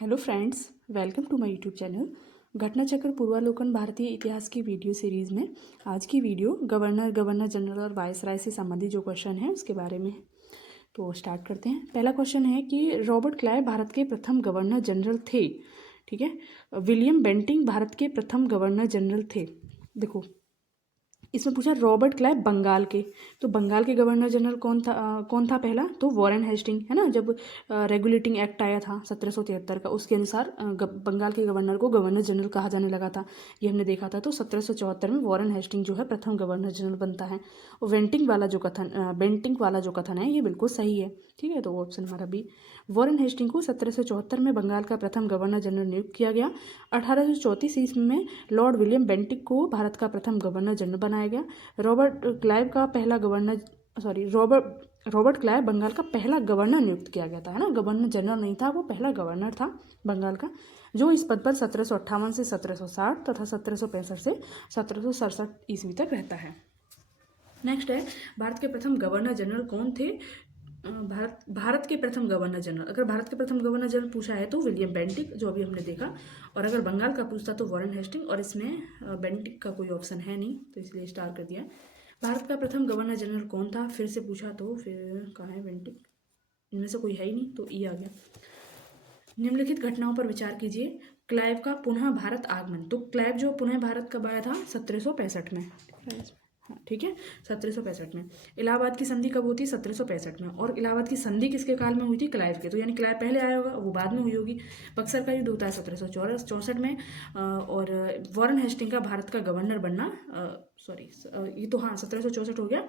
Hello friends, welcome to my YouTube channel घटना चक्र पूर्वालोकन भारतीय इतिहास की वीडियो सीरीज़ में आज की वीडियो गवर्नर जनरल और वायसराय से संबंधित जो क्वेश्चन है उसके बारे में। तो स्टार्ट करते हैं। पहला क्वेश्चन है कि रॉबर्ट क्लाइव भारत के प्रथम गवर्नर जनरल थे। ठीक है, विलियम बेंटिंक भारत के प्रथम गवर्नर जनरल थे। देखो, इसमें पूछा रॉबर्ट क्लाइव बंगाल के, तो बंगाल के गवर्नर जनरल कौन था पहला? तो वॉरेन हेस्टिंग है ना। जब रेगुलेटिंग एक्ट आया था 1773 का, उसके अनुसार बंगाल के गवर्नर को गवर्नर जनरल कहा जाने लगा था, ये हमने देखा था। तो 1774 में वॉरेन हेस्टिंग जो है प्रथम गवर्नर जनरल बनता है। और बेंटिंक वाला जो कथन है ये बिल्कुल सही है। ठीक है, तो ऑप्शन हमारा बी। वॉरेन हेस्टिंग को 1774 में बंगाल का प्रथम गवर्नर जनरल नियुक्त किया गया। 1834 ईस्वी में लॉर्ड विलियम बेंटिक को भारत का प्रथम गवर्नर जनरल बनाया गया। रॉबर्ट क्लाइव बंगाल का पहला गवर्नर नियुक्त किया गया था, है ना। गवर्नर जनरल नहीं था, वो पहला गवर्नर था बंगाल का, जो इस पद पर 1758 से 1760 तथा 1765 से 1767 ईस्वी तक रहता है। नेक्स्ट है, भारत के प्रथम गवर्नर जनरल कौन थे? भारत के प्रथम गवर्नर जनरल, अगर भारत के प्रथम गवर्नर जनरल पूछा है तो विलियम बेंटिक, जो अभी हमने देखा। और अगर बंगाल का पूछता तो वॉरेन हेस्टिंग, और इसमें बेंटिक का कोई ऑप्शन है नहीं, तो इसलिए स्टार कर दिया। भारत का प्रथम गवर्नर जनरल कौन था? फिर से पूछा तो फिर कहाँ है बेंटिक? इनमें से कोई है ही नहीं, तो ई आ गया। निम्नलिखित घटनाओं पर विचार कीजिए। क्लाइव का पुनः भारत आगमन, तो क्लाइव जो पुनः भारत कब आया था? 1765 में। हाँ, ठीक है, 1765 में। इलाहाबाद की संधि कब होती है? 1765 में। और इलाहाबाद की संधि किसके काल में हुई थी? क्लाइव के, तो यानी क्लाइव पहले आया होगा, वो बाद में हुई होगी। बक्सर का युद्ध होता है 1764 में। और वॉरेन हेस्टिंग का भारत का गवर्नर बनना, ये तो हाँ 1764 हो गया।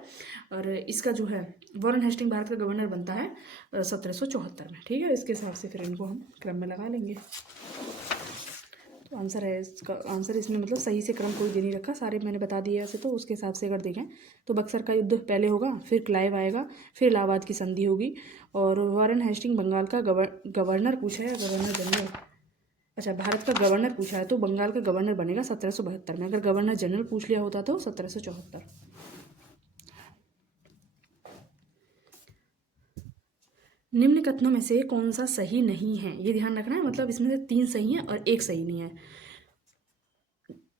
और इसका जो है वॉरेन हेस्टिंग भारत का गवर्नर बनता है 1774 में। ठीक है, इसके हिसाब से फिर इनको हम क्रम में लगा लेंगे। तो आंसर है इसका, आंसर इसमें मतलब सही से क्रम कोई दे नहीं रखा, सारे मैंने बता दिए ऐसे। तो उसके हिसाब से अगर देखें तो बक्सर का युद्ध पहले होगा, फिर क्लाइव आएगा, फिर इलाहाबाद की संधि होगी। और वॉरेन हेस्टिंग बंगाल का गवर्नर पूछा है, गवर्नर जनरल, अच्छा भारत का गवर्नर पूछा है, तो बंगाल का गवर्नर बनेगा 1772 में। अगर गवर्नर जनरल पूछ लिया होता तो 1774। निम्न कथनों में से कौन सा सही नहीं है? ये ध्यान रखना है, मतलब इसमें से 3 सही है और 1 सही नहीं है।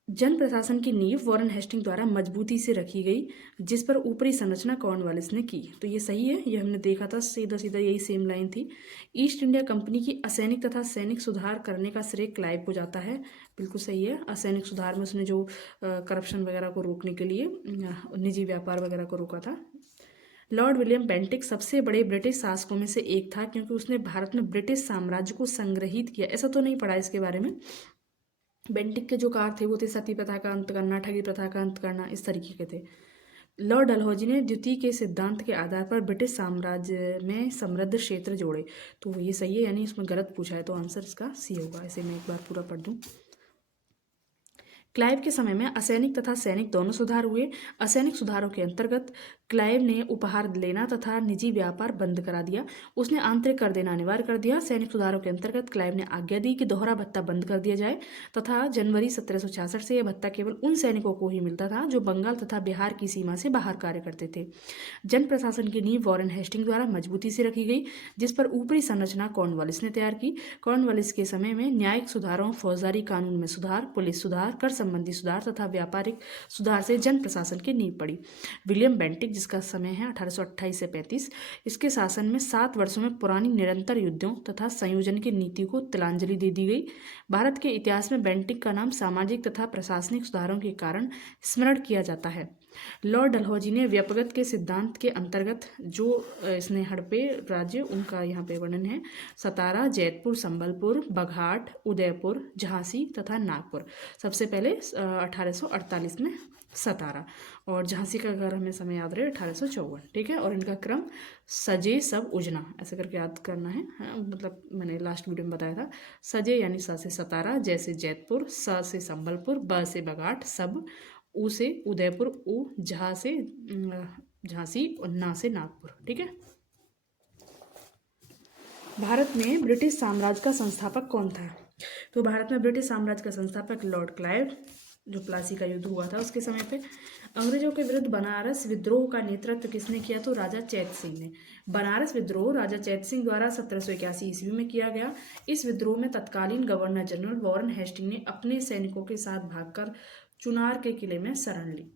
जन प्रशासन की नींव वॉरेन हेस्टिंग द्वारा मजबूती से रखी गई, जिस पर ऊपरी संरचना कॉर्नवालिस ने की, तो ये सही है, ये हमने देखा था, सीधा सीधा यही सेम लाइन थी। ईस्ट इंडिया कंपनी की असैनिक तथा सैनिक सुधार करने का श्रेय क्लाइव को जाता है, बिल्कुल सही है। असैनिक सुधार में उसने जो करप्शन वगैरह को रोकने के लिए निजी व्यापार वगैरह को रोका था। लॉर्ड विलियम बेंटिक सबसे बड़े ब्रिटिश शासकों में से एक था, क्योंकि उसने भारत में ब्रिटिश साम्राज्य को संग्रहित किया। ऐसा तो नहीं पढ़ा इसके बारे में। बेंटिक के जो कार्य थे वो थे सती प्रथा का अंत करना, ठगी प्रथा का अंत करना, इस तरीके के थे। लॉर्ड डलहौजी ने द्वितीय के सिद्धांत के आधार पर ब्रिटिश साम्राज्य में समृद्ध क्षेत्र जोड़े, तो ये सही है, यानी इसमें गलत पूछा है, तो आंसर इसका सी होगा। इसे मैं एक बार पूरा पढ़ दूं। क्लाइव के समय में असैनिक तथा सैनिक दोनों सुधार हुए। असैनिक सुधारों के अंतर्गत क्लाइव ने उपहार लेना तथा निजी व्यापार बंद करा दिया। उसने आंतरिक कर देना अनिवार्य कर दिया। सैनिक सुधारों के अंतर्गत क्लाइव ने आज्ञा दी कि दोहरा भत्ता बंद कर दिया जाए, तथा जनवरी 1766 से यह भत्ता केवल उन सैनिकों को ही मिलता था जो बंगाल तथा बिहार की सीमा से बाहर कार्य करते थे। जन प्रशासन की नींव वॉरेन हेस्टिंग द्वारा मजबूती से रखी गई, जिस पर ऊपरी संरचना कॉर्नवालिस ने तैयार की। कॉर्नवालिस के समय में न्यायिक सुधारों, फौजदारी कानून में सुधार, पुलिस सुधार, कर संबंधी सुधार तथा व्यापारिक सुधार से जन प्रशासन की नींव पड़ी। विलियम बेंटिक, जिसका समय है 1828 से 35, इसके शासन में 7 वर्षों में पुरानी निरंतर युद्धों तथा संयोजन की नीति को तिलांजलि दे दी गई। भारत के इतिहास में बेंटिक का नाम सामाजिक तथा प्रशासनिक सुधारों के कारण स्मरण किया जाता है। लॉर्ड डलहौजी ने व्यपगत के सिद्धांत के अंतर्गत जो इसने हड़पे राज्य, उनका यहाँ पे वर्णन है। सतारा, जैतपुर, संबलपुर, बघाट, उदयपुर, झांसी तथा नागपुर। सबसे पहले 1848 में सतारा, और झांसी का अगर हमें समय याद रहे 1854। ठीक है, और इनका क्रम सजे सब उजना ऐसे करके याद करना है। हाँ, मतलब मैंने लास्ट वीडियो में बताया था। सजे यानी स से सतारा, जै से जैतपुर, स से संबलपुर, ब से बघाट, सब, उ से उदयपुर, उ, झा से झांसी, और ना से नागपुर। ठीक है। भारत में ब्रिटिश साम्राज्य का संस्थापक कौन था? तो भारत में ब्रिटिश साम्राज्य का संस्थापक लॉर्ड क्लाइव, जो प्लासी का युद्ध हुआ था उसके समय पे। अंग्रेजों के विरुद्ध बनारस विद्रोह का नेतृत्व किसने किया? तो राजा चैत सिंह ने। बनारस विद्रोह राजा चैत सिंह द्वारा 1781 ईस्वी में किया गया। इस विद्रोह में तत्कालीन गवर्नर जनरल वॉरेन हेस्टिंग ने अपने सैनिकों के साथ भागकर चुनार के किले में शरण ली।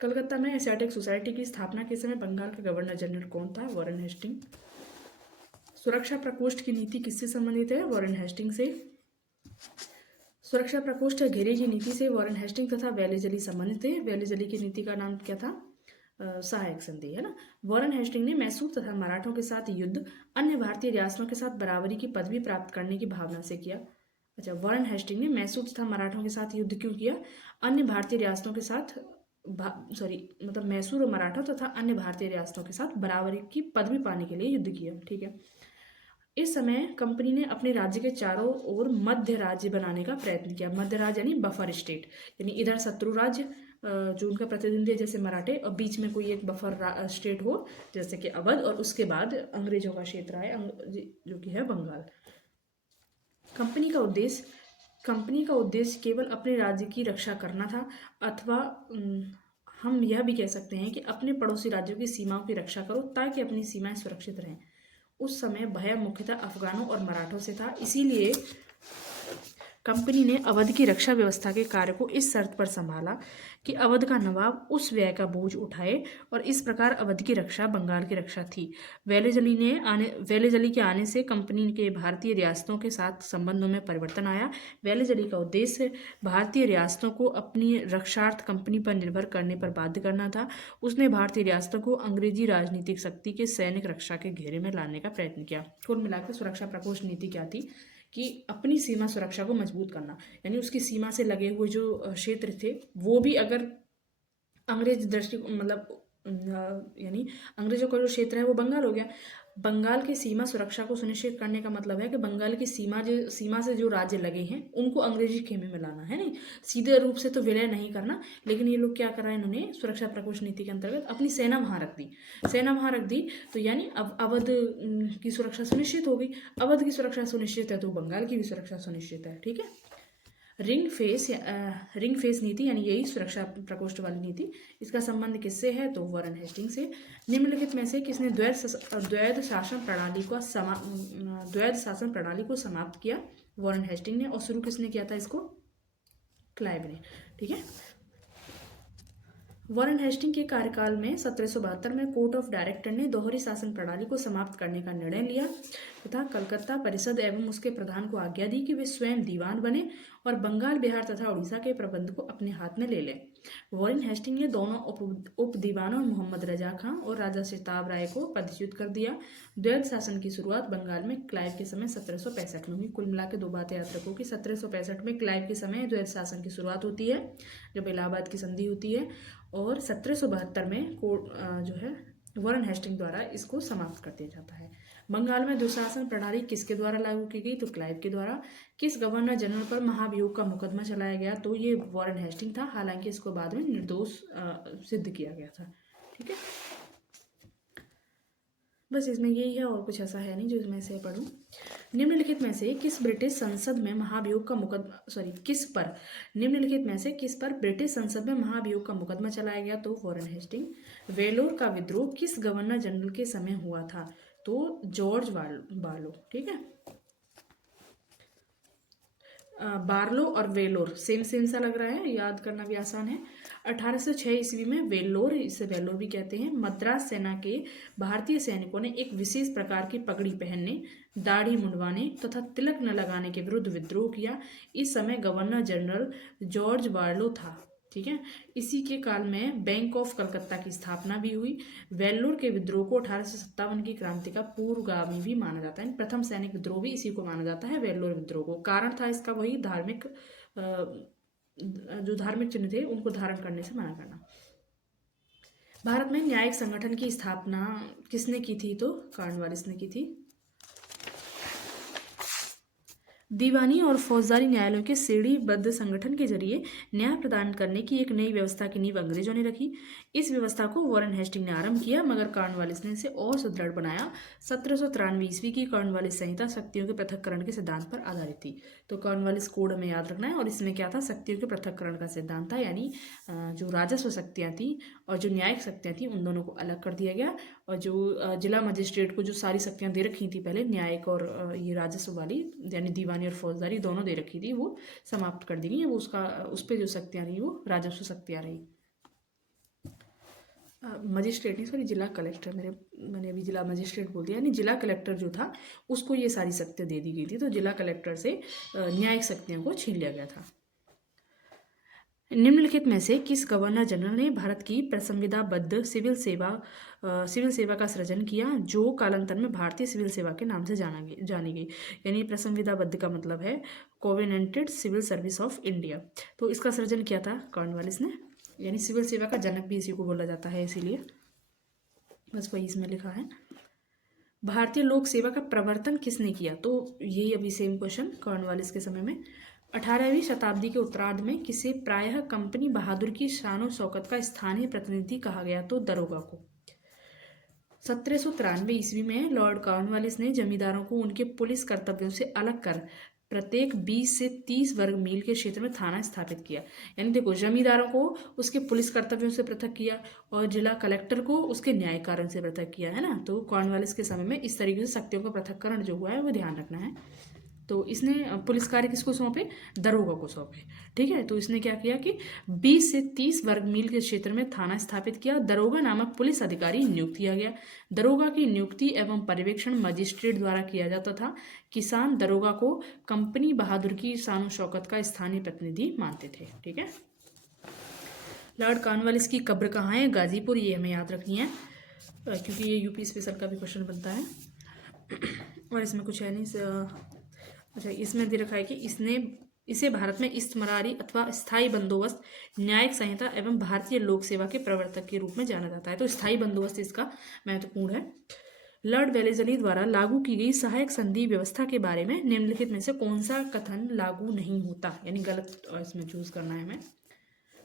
कलकत्ता में एशियाटिक सोसाइटी की स्थापना के समय बंगाल का गवर्नर जनरल कौन था? Warren Hastings. सुरक्षा प्रकोष्ठ की नीति किससे संबंधित है? वॉरेन हेस्टिंग से। सुरक्षा प्रकोष्ठ घेरे की नीति से वॉरेन हेस्टिंग तथा वेलेजली संबंधित थे। वेलेजली की नीति का नाम क्या था? सहायक संधि, है ना। वॉरेन हेस्टिंग ने मैसूर तथा मराठों के साथ युद्ध अन्य भारतीय रियासतों के साथ बराबरी की पदवी प्राप्त करने की भावना से किया। अच्छा, वॉरेन हेस्टिंग ने मैसूर तथा मराठों के साथ युद्ध क्यों किया? अन्य भारतीय रियासतों के साथ मतलब मैसूर और मराठा तथा अन्य भारतीय रियासतों के साथ बराबरी की पदवी पाने के लिए युद्ध किया। ठीक है। इस समय कंपनी ने अपने राज्य के चारों ओर मध्य राज्य बनाने का प्रयत्न किया। मध्य राज्य यानी बफर स्टेट, यानी इधर शत्रु राज्य जो उनका प्रतिद्वंदी है जैसे मराठे, और बीच में कोई एक बफर स्टेट हो जैसे कि अवध, और उसके बाद अंग्रेजों का क्षेत्र है जो कि है बंगाल। कंपनी का उद्देश्य केवल अपने राज्य की रक्षा करना था, अथवा हम यह भी कह सकते हैं कि अपने पड़ोसी राज्यों की सीमाओं की रक्षा करो ताकि अपनी सीमाएं सुरक्षित रहें। उस समय भय मुख्यतः अफगानों और मराठों से था, इसीलिए कंपनी ने अवध की रक्षा व्यवस्था के कार्य को इस शर्त पर संभाला कि अवध का नवाब उस व्यय का बोझ उठाए, और इस प्रकार अवध की रक्षा बंगाल की रक्षा थी। वेलेजली के आने से कंपनी के भारतीय रियासतों के साथ संबंधों में परिवर्तन आया। वेलेजली का उद्देश्य भारतीय रियासतों को अपनी रक्षार्थ कंपनी पर निर्भर करने पर बाध्य करना था। उसने भारतीय रियासतों को अंग्रेजी राजनीतिक शक्ति के सैनिक रक्षा के घेरे में लाने का प्रयत्न किया। कुल मिलाकर सुरक्षा प्रकोष्ठ नीति क्या थी कि अपनी सीमा सुरक्षा को मजबूत करना, यानी उसकी सीमा से लगे हुए जो क्षेत्र थे वो भी अगर अंग्रेज यानी अंग्रेजों का जो क्षेत्र है वो बंगाल हो गया। बंगाल की सीमा सुरक्षा को सुनिश्चित करने का मतलब है कि बंगाल की सीमा से जो राज्य लगे हैं उनको अंग्रेजी खेमे में लाना है। नहीं, सीधे रूप से तो विलय नहीं करना, लेकिन ये लोग क्या कर रहे हैं, इन्होंने सुरक्षा प्रकोष्ठ नीति के अंतर्गत अपनी सेना वहां रख दी। तो यानी अब अवध की सुरक्षा सुनिश्चित हो गई। अवध की सुरक्षा सुनिश्चित है तो बंगाल की भी सुरक्षा सुनिश्चित है। ठीक है। रिंग फेस नीति, यानी यही सुरक्षा प्रकोष्ठ वाली नीति, इसका संबंध किससे है? तो वॉरेन हेस्टिंग से। निम्नलिखित में से किसने द्वैध शासन प्रणाली को समाप्त किया? वॉरेन हेस्टिंग ने। और शुरू किसने किया था इसको? क्लाइव ने। ठीक है। वॉरेन हेस्टिंग के कार्यकाल में 1772 में कोर्ट ऑफ डायरेक्टर ने दोहरी शासन प्रणाली को समाप्त करने का निर्णय लिया तथा कलकत्ता परिषद एवं उसके प्रधान को आज्ञा दी कि वे स्वयं दीवान बने और बंगाल, बिहार तथा उड़ीसा के प्रबंध को अपने हाथ में ले लें। वॉरेन हेस्टिंग ने दोनों उप दीवानों मोहम्मद रजा खां और राजा सिताब राय को पदच्युत कर दिया। द्वैध शासन की शुरुआत बंगाल में क्लाइव के समय 1765 में हुई। कुल मिला के दो बातें याद रखो कि 1765 में क्लाइव के समय द्वैध शासन की शुरुआत होती है जब इलाहाबाद की संधि होती है, और 1772 में जो है वॉरेन हेस्टिंग द्वारा इसको समाप्त कर दिया जाता है। बंगाल में दुशासन प्रणाली किसके द्वारा लागू की गई? तो क्लाइव के द्वारा। किस गवर्नर जनरल पर महाभियोग का मुकदमा चलाया गया? तो ये वॉरेन हेस्टिंग था, हालांकि इसको बाद में निर्दोष सिद्ध किया गया था। ठीक है। बस इसमें यही है और कुछ ऐसा है नहीं जो इसमें से पढ़ूं। निम्नलिखित में से किस ब्रिटिश संसद में महाभियोग का मुकदमा निम्नलिखित में से किस पर ब्रिटिश संसद में महाभियोग का मुकदमा चलाया गया? तो वॉरेन हेस्टिंग। वेलोर का विद्रोह किस गवर्नर जनरल के समय हुआ था? तो जॉर्ज बार्लो। ठीक है। बार्लो और वेलोर सेम सा लग रहा है, याद करना भी आसान है। 1806 ईस्वी में वेल्लोर, इसे वेल्लोर भी कहते हैं, मद्रास सेना के भारतीय सैनिकों ने एक विशेष प्रकार की पगड़ी पहनने, दाढ़ी मुंडवाने तथा तिलक न लगाने के विरुद्ध विद्रोह किया। इस समय गवर्नर जनरल जॉर्ज बार्लो था। ठीक है। इसी के काल में बैंक ऑफ कलकत्ता की स्थापना भी हुई। वेल्लोर के विद्रोह को 1857 की क्रांति का पूर्वगामी भी माना जाता है। प्रथम सैनिक विद्रोह भी इसी को माना जाता है, वेल्लोर विद्रोह को। कारण था इसका वही जो धार्मिक चिन्ह थे उनको धारण करने से मना करना। भारत में न्यायिक संगठन की स्थापना किसने की थी? तो कॉर्नवालिस ने की थी। दीवानी और फौजदारी न्यायालयों के श्रेणीबद्ध संगठन के जरिए न्याय प्रदान करने की एक नई व्यवस्था की नींव अंग्रेजों ने रखी। इस व्यवस्था को वॉरेन हेस्टिंग ने आरंभ किया, मगर कॉर्नवालिस ने इसे और सुदृढ़ बनाया। 1793 ईस्वी की कॉर्नवालिस संहिता शक्तियों के पृथक्करण के सिद्धांत पर आधारित थी। तो कॉर्नवालिस कोड हमें याद रखना है, और इसमें क्या था, शक्तियों के पृथक्करण का सिद्धांत था, यानी जो राजस्व शक्तियाँ थी और जो न्यायिक शक्तियाँ थी उन दोनों को अलग कर दिया गया, और जो जिला मजिस्ट्रेट को जो सारी शक्तियाँ दे रखी थी पहले, न्यायिक और ये राजस्व वाली, यानी दीवानी और फौजदारी दोनों दे रखी थी, वो समाप्त कर दी गई। वो उस पर जो शक्तियाँ रही वो राजस्व शक्तियाँ रही। मजिस्ट्रेट नहीं, सॉरी, जिला कलेक्टर, मैंने अभी जिला मजिस्ट्रेट बोल दिया, यानी जिला कलेक्टर जो था उसको ये सारी शक्तियाँ दे दी गई थी। तो जिला कलेक्टर से न्यायिक शक्तियों को छीन लिया गया था। निम्नलिखित में से किस गवर्नर जनरल ने भारत की प्रसंविधाबद्ध सिविल सेवा का सृजन किया, जो कालांतर में भारतीय सिविल सेवा के नाम से जानी गई। यानी प्रसंविधाबद्ध का मतलब है covenanted civil service of India. तो इसका सृजन किया था कॉर्नवालिस ने, यानी सिविल सेवा का जनक भी इसी को बोला जाता है, इसीलिए बस वही इसमें लिखा है। भारतीय लोक सेवा का प्रवर्तन किसने किया, तो यही अभी सेम क्वेश्चन कॉर्नवालिस के समय में। 18वीं शताब्दी के उत्तरार्ध में किसे प्रायः कंपनी बहादुर की शान शौकत का स्थानीय प्रतिनिधि कहा गया, तो दरोगा को। 1793 ईस्वी में लॉर्ड कॉर्नवालिस ने जमींदारों को उनके पुलिस कर्तव्यों से अलग कर प्रत्येक 20 से 30 वर्ग मील के क्षेत्र में थाना स्थापित किया। यानी देखो, जमींदारों को उसके पुलिस कर्तव्यों से पृथक किया और जिला कलेक्टर को उसके न्यायिक कारण से पृथक किया, है ना। तो कॉर्नवालिस के समय में इस तरीके से शक्तियों का पृथक्करण जो हुआ है वो ध्यान रखना है। तो इसने पुलिस कार्य किसको सौंपे, दरोगा को सौंपे, ठीक है। तो इसने क्या किया कि 20 से 30 वर्ग मील के क्षेत्र में थाना स्थापित किया। दरोगा नामक पुलिस अधिकारी नियुक्त किया गया। दरोगा की नियुक्ति एवं पर्यवेक्षण मजिस्ट्रेट द्वारा किया जाता था। किसान दरोगा को कंपनी बहादुर की शान शौकत का स्थानीय प्रतिनिधि मानते थे, ठीक है। लॉर्ड कॉर्नवालिस की कब्र कहाँ है, गाजीपुर, ये हमें याद रखनी है क्योंकि ये यूपी स्पेशल का भी क्वेश्चन बनता है। और इसमें कुछ है नहीं। अच्छा, इसमें दे रखा है कि इसे भारत में इस्तमरारी अथवा स्थायी बंदोबस्त, न्यायिक संहिता एवं भारतीय लोक सेवा के प्रवर्तक के रूप में जाना जाता है। तो स्थायी बंदोबस्त इसका महत्वपूर्ण है। लॉर्ड वेलेस्ली द्वारा लागू की गई सहायक संधि व्यवस्था के बारे में निम्नलिखित में से कौन सा कथन लागू नहीं होता, यानी गलत इसमें चूज करना है हमें।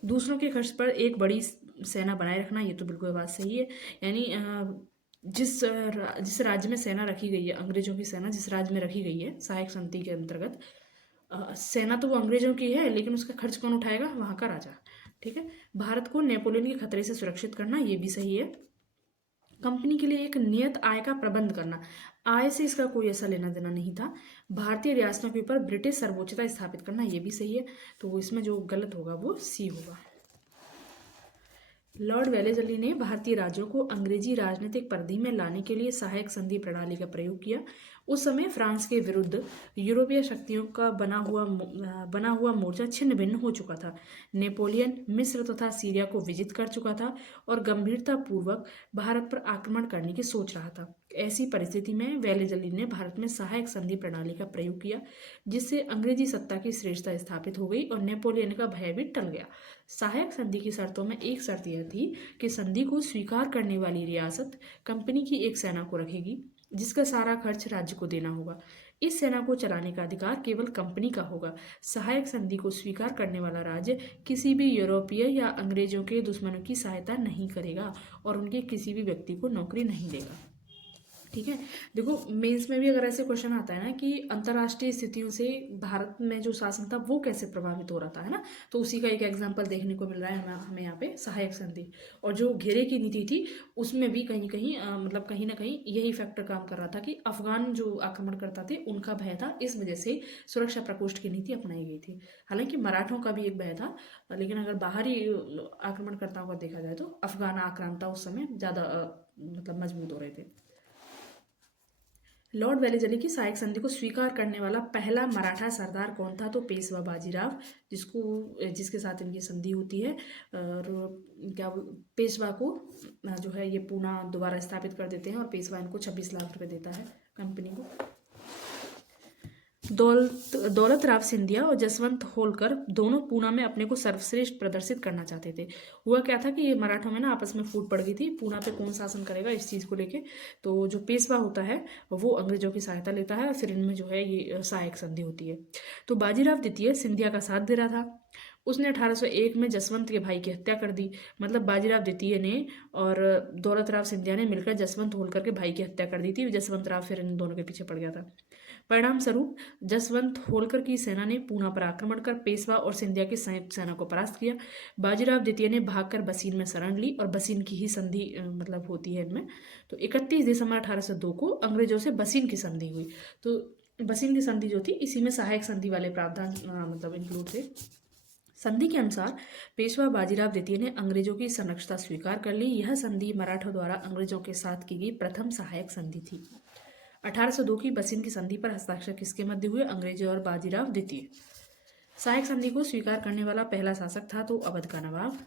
दूसरों के खर्च पर एक बड़ी सेना बनाए रखना, ये तो बिल्कुल बात सही है। यानी जिस राज्य में सेना रखी गई है, अंग्रेजों की सेना जिस राज्य में रखी गई है सहायक संधि के अंतर्गत, सेना तो वो अंग्रेजों की है, लेकिन उसका खर्च कौन उठाएगा, वहाँ का राजा, ठीक है। भारत को नेपोलियन के खतरे से सुरक्षित करना, ये भी सही है। कंपनी के लिए एक नियत आय का प्रबंध करना, आय से इसका कोई ऐसा लेना देना नहीं था। भारतीय रियासतों के ऊपर ब्रिटिश सर्वोच्चता स्थापित करना, ये भी सही है। तो इसमें जो गलत होगा वो सी होगा। लॉर्ड वेलेस्ली ने भारतीय राज्यों को अंग्रेजी राजनीतिक परिधि में लाने के लिए सहायक संधि प्रणाली का प्रयोग किया। उस समय फ्रांस के विरुद्ध यूरोपीय शक्तियों का बना हुआ मोर्चा छिन्न भिन्न हो चुका था। नेपोलियन मिस्र तथा सीरिया को विजित कर चुका था और गंभीरतापूर्वक भारत पर आक्रमण करने की सोच रहा था। ऐसी परिस्थिति में वेलेस्ली ने भारत में सहायक संधि प्रणाली का प्रयोग किया, जिससे अंग्रेजी सत्ता की श्रेष्ठता स्थापित हो गई और नेपोलियन का भय भी टल गया। सहायक संधि की शर्तों में एक शर्त यह थी कि संधि को स्वीकार करने वाली रियासत कंपनी की एक सेना को रखेगी, जिसका सारा खर्च राज्य को देना होगा। इस सेना को चलाने का अधिकार केवल कंपनी का होगा। सहायक संधि को स्वीकार करने वाला राज्य किसी भी यूरोपीय या अंग्रेजों के दुश्मनों की सहायता नहीं करेगा और उनके किसी भी व्यक्ति को नौकरी नहीं देगा, ठीक है। देखो, मेंस में भी अगर ऐसे क्वेश्चन आता है ना कि अंतर्राष्ट्रीय स्थितियों से भारत में जो शासन था वो कैसे प्रभावित हो रहा था, है ना, तो उसी का एक एग्जांपल देखने को मिल रहा है हमें यहाँ पे सहायक संधि। और जो घेरे की नीति थी उसमें भी कहीं मतलब कहीं ना कहीं यही फैक्टर काम कर रहा था कि अफगान जो आक्रमणकर्ता थे उनका भय था, इस वजह से सुरक्षा प्रकोष्ठ की नीति अपनाई गई थी। हालांकि मराठों का भी एक भय था, लेकिन अगर बाहरी आक्रमणकर्ताओं को देखा जाए तो अफगान आक्रांता उस समय ज़्यादा मतलब मजबूत हो रहे थे। लॉर्ड वेलेस्ली की सहायक संधि को स्वीकार करने वाला पहला मराठा सरदार कौन था, तो पेशवा बाजीराव, जिसके साथ इनकी संधि होती है। और क्या पेशवा को जो है ये पूना दोबारा स्थापित कर देते हैं और पेशवा इनको 26 लाख रुपए देता है कंपनी को। दौलत राव सिंधिया और जसवंत होलकर दोनों पूना में अपने को सर्वश्रेष्ठ प्रदर्शित करना चाहते थे। हुआ क्या था कि ये मराठों में ना आपस में फूट पड़ गई थी, पूना पे कौन शासन करेगा इस चीज़ को लेके। तो जो पेशवा होता है वो अंग्रेजों की सहायता लेता है और फिर इनमें जो है ये सहायक संधि होती है। तो बाजीराव द्वितीय सिंधिया का साथ दे रहा था। उसने 1801 में जसवंत के भाई की हत्या कर दी। मतलब बाजीराव द्वितीय ने और दौलत राव सिंधिया ने मिलकर जसवंत होलकर के भाई की हत्या कर दी थी। जसवंत राव फिर इन दोनों के पीछे पड़ गया था। परिणाम स्वरूप जसवंत होलकर की सेना ने पूना पर आक्रमण कर पेशवा और सिंधिया की संयुक्त सेना को परास्त किया। बाजीराव द्वितीय ने भागकर बसीन में शरण ली और बसीन की ही संधि मतलब होती है इनमें। तो 31 दिसंबर 1802 को अंग्रेजों से बसीन की संधि हुई। तो बसीन की संधि जो थी इसी में सहायक संधि वाले प्रावधान मतलब इंक्लूड थे। संधि के अनुसार पेशवा बाजीराव द्वितीय ने अंग्रेजों की संरक्षता स्वीकार कर ली। यह संधि मराठों द्वारा अंग्रेजों के साथ की गई प्रथम सहायक संधि थी। 1802 की बसीन की संधि पर हस्ताक्षर किसके मध्य हुए? अंग्रेजों और बाजीराव द्वितीय। सहायक संधि को स्वीकार करने वाला पहला शासक था तो अवध का नवाब।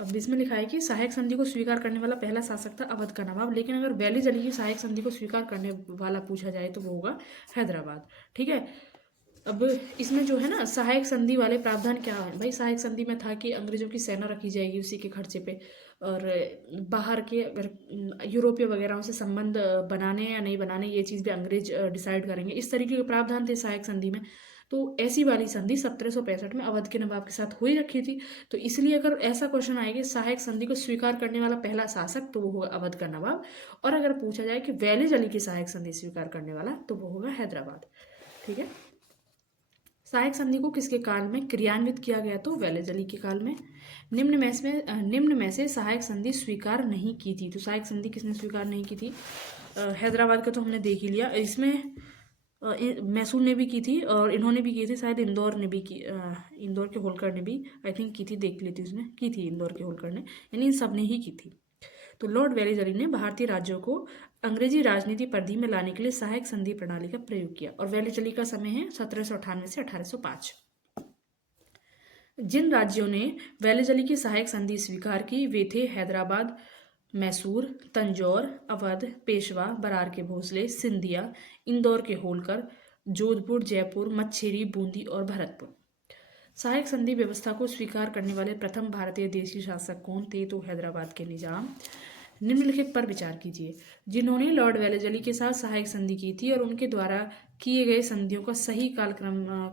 अब इसमें लिखा है कि सहायक संधि को स्वीकार करने वाला पहला शासक था अवध का नवाब, लेकिन अगर वैली जली की सहायक संधि को स्वीकार करने वाला पूछा जाए तो वो होगा हैदराबाद। ठीक है। अब इसमें जो है ना सहायक संधि वाले प्रावधान क्या है भाई? सहायक संधि में था कि अंग्रेजों की सेना रखी जाएगी उसी के खर्चे पे, और बाहर के अगर यूरोपीय वगैरह से संबंध बनाने या नहीं बनाने ये चीज़ भी अंग्रेज डिसाइड करेंगे। इस तरीके के प्रावधान थे सहायक संधि में। तो ऐसी वाली संधि 1765 में अवध के नवाब के साथ हो ही रखी थी। तो इसलिए अगर ऐसा क्वेश्चन आएगा सहायक संधि को स्वीकार करने वाला पहला शासक तो वो होगा अवध का नवाब, और अगर पूछा जाए कि वैली जली की सहायक संधि स्वीकार करने वाला तो वो होगा हैदराबाद। ठीक है। सहायक संधि को किसके काल में क्रियान्वित किया गया? तो वेलेजली के काल में। निम्न में से सहायक संधि स्वीकार नहीं की थी। तो सहायक संधि किसने स्वीकार नहीं की थी? हैदराबाद का तो हमने देख ही लिया। इसमें मैसूर ने भी की थी और इन्होंने भी की थी, शायद इंदौर ने भी की, इंदौर के होलकर ने भी आई थिंक की थी, देख ली थी उसने, की थी इंदौर के होलकर ने, यानी इन सब ने ही की थी। तो लॉर्ड वेलेजली ने भारतीय राज्यों को अंग्रेजी राजनीति परिधि में लाने के लिए सहायक संधि प्रणाली का प्रयोग किया, और वेलेजली का समय है 1798 से 1805। जिन राज्यों ने वेलेजली की सहायक संधि स्वीकार की वे थे हैदराबाद, मैसूर, तंजौर, अवध, पेशवा, बरार के भोसले, सिंधिया, इंदौर के होलकर, जोधपुर, जयपुर, मच्छेरी, बूंदी और भरतपुर। सहायक संधि व्यवस्था को स्वीकार करने वाले प्रथम भारतीय देशी शासक कौन थे? तो हैदराबाद के निजाम। निम्नलिखित पर विचार कीजिए। जिन्होंने लॉर्ड वेलेजली के साथ सहायक संधि की थी और उनके द्वारा किए गए संधियों का सही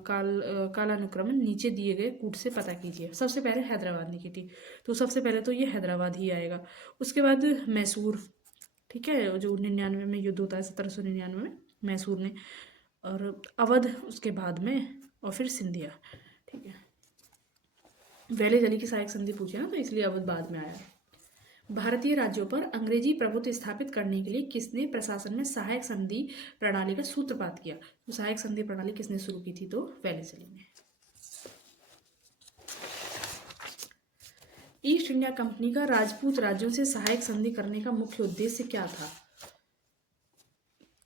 कालानुक्रम नीचे दिए गए कूट से पता कीजिए। सबसे पहले हैदराबाद ने की थी, तो सबसे पहले तो ये हैदराबाद ही आएगा। उसके बाद मैसूर, ठीक है, जो 99 में युद्ध होता है 1799 में, मैसूर ने, और अवध उसके बाद में, और फिर सिंधिया। ठीक है, वेलेजली की सहायक संधि पूछे ना तो इसलिए अवध बाद में आया। भारतीय राज्यों पर अंग्रेजी प्रभुत्व स्थापित करने के लिए किसने प्रशासन में सहायक संधि प्रणाली का सूत्रपात किया? तो सहायक संधि प्रणाली किसने शुरू की थी? तो वेलेजली ने। ईस्ट इंडिया कंपनी का राजपूत राज्यों से सहायक संधि करने का मुख्य उद्देश्य क्या था?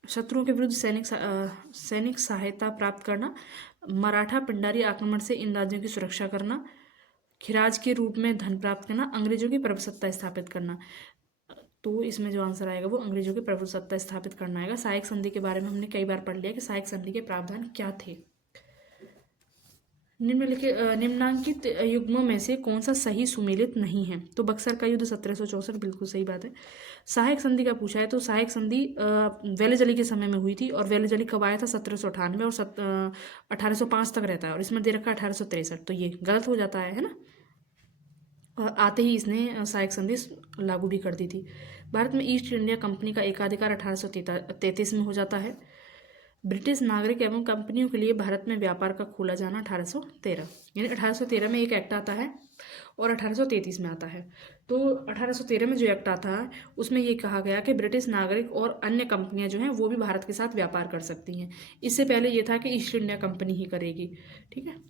शत्रुओं के विरुद्ध सैनिक सहायता प्राप्त करना, मराठा पिंडारी आक्रमण से इन राज्यों की सुरक्षा करना, खिराज के रूप में धन प्राप्त करना, अंग्रेजों की प्रभुसत्ता स्थापित करना। तो इसमें जो आंसर आएगा वो अंग्रेजों की प्रभुसत्ता स्थापित करना आएगा। सहायक संधि के बारे में हमने कई बार पढ़ लिया कि सहायक संधि के प्रावधान क्या थे। निम्नांकित युग्मों में से कौन सा सही सुमेलित नहीं है? तो बक्सर का युद्ध 1764, बिल्कुल सही बात है। सहायक संधि का पूछा है तो सहायक संधि वेलेजली के समय में हुई थी, और वेलेजली कब आया था? 1798 और 1805 तक रहता है, और इसमें दे रखा 1863, तो ये गलत हो जाता है ना। और आते ही इसने सहायक संधि लागू भी कर दी थी। भारत में ईस्ट इंडिया कंपनी का एकाधिकार 1833 में हो जाता है। ब्रिटिश नागरिक एवं कंपनियों के लिए भारत में व्यापार का खोला जाना 1813, यानी 1813 में एक एक्ट आता है और 1833 में आता है। तो 1813 में जो एक्ट आता है उसमें ये कहा गया कि ब्रिटिश नागरिक और अन्य कंपनियां जो हैं वो भी भारत के साथ व्यापार कर सकती हैं। इससे पहले ये था कि ईस्ट इंडिया कंपनी ही करेगी। ठीक है।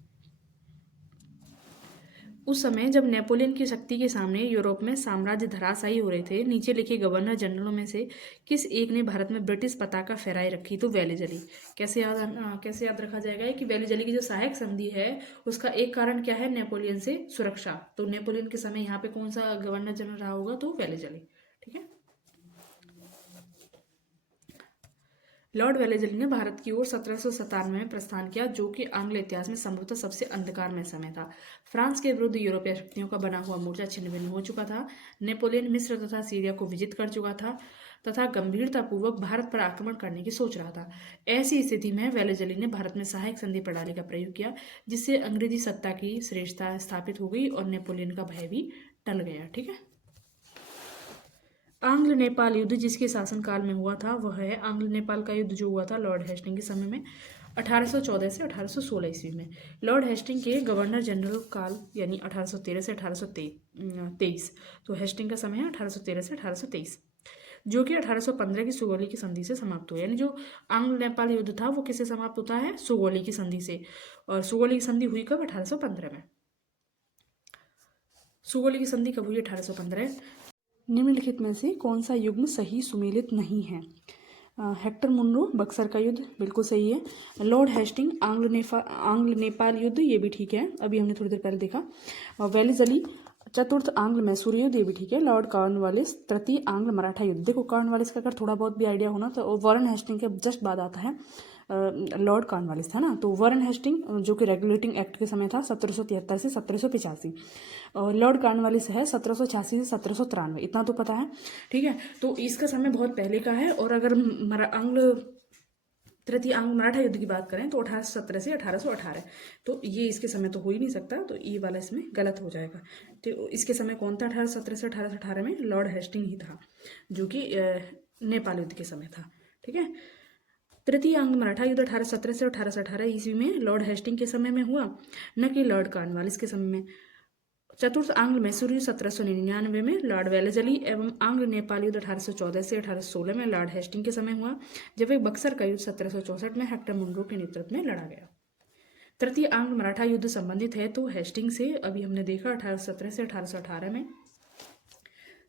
उस समय जब नेपोलियन की शक्ति के सामने यूरोप में साम्राज्य धराशायी हो रहे थे, नीचे लिखे गवर्नर जनरलों में से किस एक ने भारत में ब्रिटिश पताका फहराई रखी? तो वेलेजली। कैसे याद रखा जाएगा कि वेलेजली की जो सहायक संधि है उसका एक कारण क्या है? नेपोलियन से सुरक्षा। तो नेपोलियन के समय यहाँ पे कौन सा गवर्नर जनरल रहा होगा? तो वेलेजली। ठीक है। लॉर्ड वेलेजली ने भारत की ओर 1797 में प्रस्थान किया, जो कि आंग्ल इतिहास में संभवतः सबसे अंधकारमय समय था। फ्रांस के विरुद्ध यूरोपीय शक्तियों का बना हुआ मोर्चा छिन्न भिन्न हो चुका था। नेपोलियन मिस्र तथा सीरिया को विजित कर चुका था। तथा गंभीरतापूर्वक भारत पर आक्रमण करने की सोच रहा था। ऐसी स्थिति में वेलेजली ने भारत में सहायक संधि प्रणाली का प्रयोग किया, जिससे अंग्रेजी सत्ता की श्रेष्ठता स्थापित हो गई और नेपोलियन का भय भी टल गया। ठीक है। आंग्ल नेपाल युद्ध जिसके शासनकाल में हुआ था वह है, आंग्ल नेपाल का युद्ध जो हुआ था लॉर्ड हेस्टिंग के समय में 1814 से 1816 ईस्वी में। लॉर्ड हेस्टिंग के गवर्नर जनरल काल यानी 1813 से 1823, तो हेस्टिंग का समय है 1813 से 1823, जो कि 1815 की सुगौली की संधि से समाप्त हुआ। यानी जो आंग्ल नेपाल युद्ध था वो किससे समाप्त होता है? सुगौली की संधि से। और सुगौली की संधि हुई कब? 1815 में। सुगौली की संधि कब हुई? 1815। निम्नलिखित में से कौन सा युग्म सही सुमेलित नहीं है? हेक्टर मुनरो बक्सर का युद्ध बिल्कुल सही है। लॉर्ड हेस्टिंग आंग्ल नेपाल युद्ध ये भी ठीक है, अभी हमने थोड़ी देर पहले देखा। वेलेजली चतुर्थ आंग्ल मैसूर युद्ध ये भी ठीक है। लॉर्ड कॉर्नवालिस तृतीय आंग्ल मराठा युद्ध। देखो कॉर्नवालिस का अगर थोड़ा बहुत भी आइडिया होना तो वॉरेन हेस्टिंग के जस्ट बाद आता है लॉर्ड कॉर्नवालिस था ना। तो वॉरेन हेस्टिंग जो कि रेगुलेटिंग एक्ट के समय था 1773 से 1785, और लॉर्ड कॉर्नवालिस है 1786 से 1793, इतना तो पता है। ठीक है, तो इसका समय बहुत पहले का है। और अगर तृतीय आंग्ल मराठा युद्ध की बात करें तो 1817 से 1818, तो ये इसके समय तो हो ही नहीं सकता, तो ये वाला इसमें गलत हो जाएगा। तो इसके समय कौन था? 1817 से 1818 में लॉर्ड हेस्टिंग ही था, जो कि नेपाल युद्ध के समय था। ठीक है। तृतीय आंग्ल मराठा युद्ध 1817 से 1818 ईस्वी में लॉर्ड हेस्टिंग के समय में हुआ, न कि लॉर्ड कॉर्नवालिस के समय में। चतुर्थ आंग्ल मैसूर युद्ध 1799 में लॉर्ड वेलेजली एवं आंग्ल नेपाल युद्ध 1814 से 1816 में लॉर्ड हेस्टिंग के समय हुआ, जबकि बक्सर का युद्ध 1764 में हेक्टर मुनरो के नेतृत्व में लड़ा गया। तृतीय आंग्ल मराठा युद्ध संबंधित है तो हेस्टिंग से, अभी हमने देखा 1817 से 1818 में।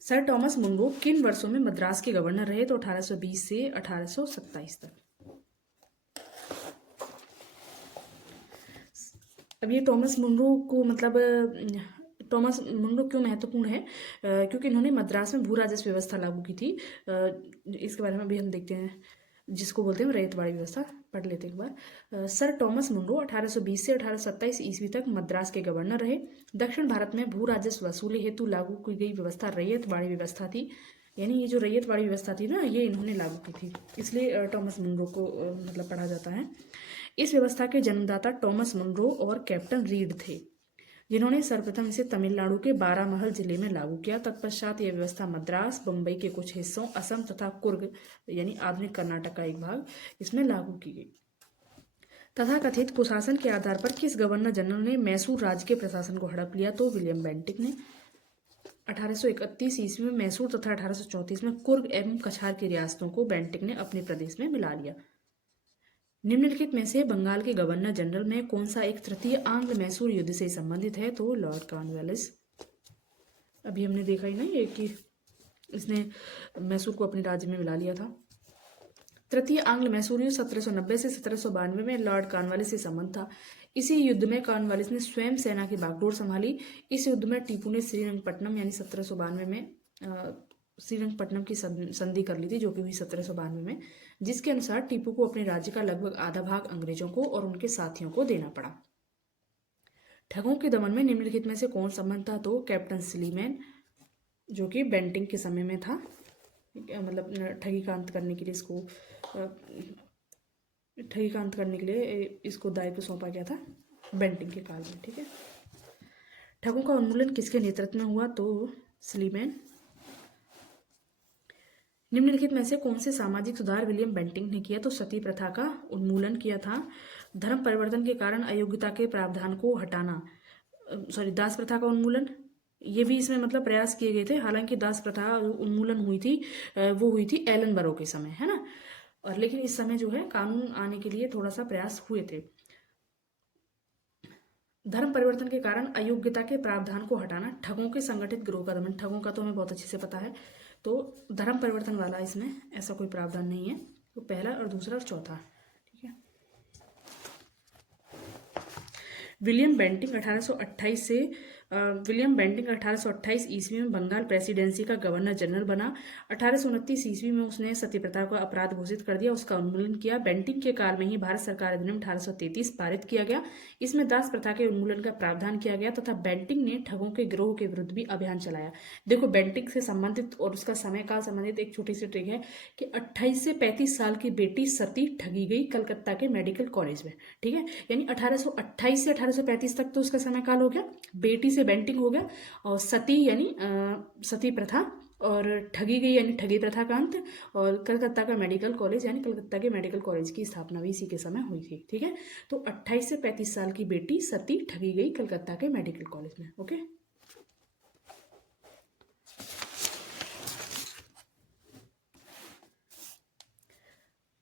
सर टॉमस मुनरो किन वर्षों में मद्रास के गवर्नर रहे? तो 1820 से 1827 तक। अब ये टॉमस मुनरो को टॉमस मुनरो क्यों महत्वपूर्ण है? क्योंकि इन्होंने मद्रास में भू राजस्व व्यवस्था लागू की थी। इसके बारे में अभी हम देखते हैं, जिसको बोलते हैं रैयतवाड़ी व्यवस्था, पढ़ लेते हैं एक बार। सर टॉमस मुनरो 1820 से 1827 ईस्वी तक मद्रास के गवर्नर रहे। दक्षिण भारत में भू राजस्व वसूली हेतु लागू की गई व्यवस्था रैयतवाड़ी व्यवस्था थी। यानी ये जो रैयतवाड़ी व्यवस्था थी ना, ये इन्होंने लागू की थी, इसलिए टॉमस मुनरो को पढ़ा जाता है। इस व्यवस्था के जन्मदाता टॉमस मुनरो और कैप्टन रीड थे, जिन्होंने सर्वप्रथम इसे तमिलनाडु के बारामहल जिले में लागू किया। तत्पश्चात यह व्यवस्था मद्रास, बम्बई के कुछ हिस्सों, असम तथा कुर्ग यानी आधुनिक कर्नाटक का एक भाग इसमें लागू की गई। तथाकथित कुशासन के आधार पर किस गवर्नर जनरल ने मैसूर राज्य के प्रशासन को हड़प लिया? तो विलियम बेंटिक ने। 1831 ईस्वी में मैसूर तथा 1834 में कुर्ग एवं कछार की रियासतों को बेंटिक ने अपने प्रदेश में मिला लिया। निम्नलिखित में से बंगाल के गवर्नर जनरल में कौन सा एक तृतीय आंग्ल मैसूर युद्ध से संबंधित है? तो लॉर्ड कॉर्नवालिस। अभी हमने देखा ही ना ये कि इसने मैसूर को अपने राज्य में मिला लिया था। तृतीय आंग्ल मैसूर युद्ध 1790 से 1792 में लॉर्ड कॉर्नवालिस से संबंध था। इसी युद्ध में कॉर्नवालिस ने स्वयं सेना की बागडोर संभाली। इस युद्ध में टीपू ने श्रीरंगपट्टनम यानी 1792 में श्रीरंगपट्टनम की संधि कर ली थी, जो कि हुई 1792 में, जिसके अनुसार टीपू को अपने राज्य का लगभग आधा भाग अंग्रेजों को और उनके साथियों को देना पड़ा। ठगों के दमन में निम्नलिखित में से कौन संबंध था? तो कैप्टन स्लीमैन, जो कि बेंटिंग के समय में था, ठगी का अंत करने के लिए इसको दायित्व सौंपा गया था बेंटिंग के काल में। ठीक है। ठगों का उन्मूलन किसके नेतृत्व में हुआ? तो स्लीमैन। निम्नलिखित में से कौन से सामाजिक सुधार विलियम बेंटिंक ने किया? तो सती प्रथा का उन्मूलन किया था। धर्म परिवर्तन के कारण अयोग्यता के प्रावधान को हटाना, दास प्रथा का उन्मूलन, ये भी इसमें प्रयास किए गए थे। हालांकि दास प्रथा उन्मूलन हुई थी वो हुई थी एलनबरो के समय, है ना। और लेकिन इस समय जो है कानून आने के लिए थोड़ा सा प्रयास हुए थे। धर्म परिवर्तन के कारण अयोग्यता के प्रावधान को हटाना, ठगों के संगठित गिरोह का दमन, ठगों का तो हमें बहुत अच्छे से पता है, तो धर्म परिवर्तन वाला इसमें ऐसा कोई प्रावधान नहीं है। तो पहला और दूसरा और चौथा। ठीक है। विलियम बेंटिक 1828 से विलियम बेंटिक 1828 ईस्वी में बंगाल प्रेसिडेंसी का गवर्नर जनरल बना। 1829 ईस्वी में उसने सती प्रथा को अपराध घोषित कर दिया, उसका उन्मूलन किया। बेंटिक के काल में ही भारत सरकार अधिनियम 1833 पारित किया गया। इसमें दास प्रथा के उन्मूलन का प्रावधान किया गया तथा बेंटिक ने ठगों के गिरोह के विरुद्ध भी अभियान चलाया। देखो, बेंटिक से संबंधित और उसका समय काल संबंधित एक छोटी सी ट्रिक है कि 28 से 35 साल की बेटी सती ठगी गई कलकत्ता के मेडिकल कॉलेज में। ठीक है, यानी 1828 से 1835 तक तो उसका समय काल हो गया, बेटी से बेंटिक हो गया, और सती यानी सती प्रथा, और ठगी गई यानी ठगी प्रथा का अंत, और कलकत्ता का मेडिकल कॉलेज यानी कलकत्ता के मेडिकल कॉलेज की स्थापना भी इसी के समय हुई थी। ठीक है, तो 28 से 35 साल की बेटी सती ठगी गई कलकत्ता के मेडिकल कॉलेज में। ओके,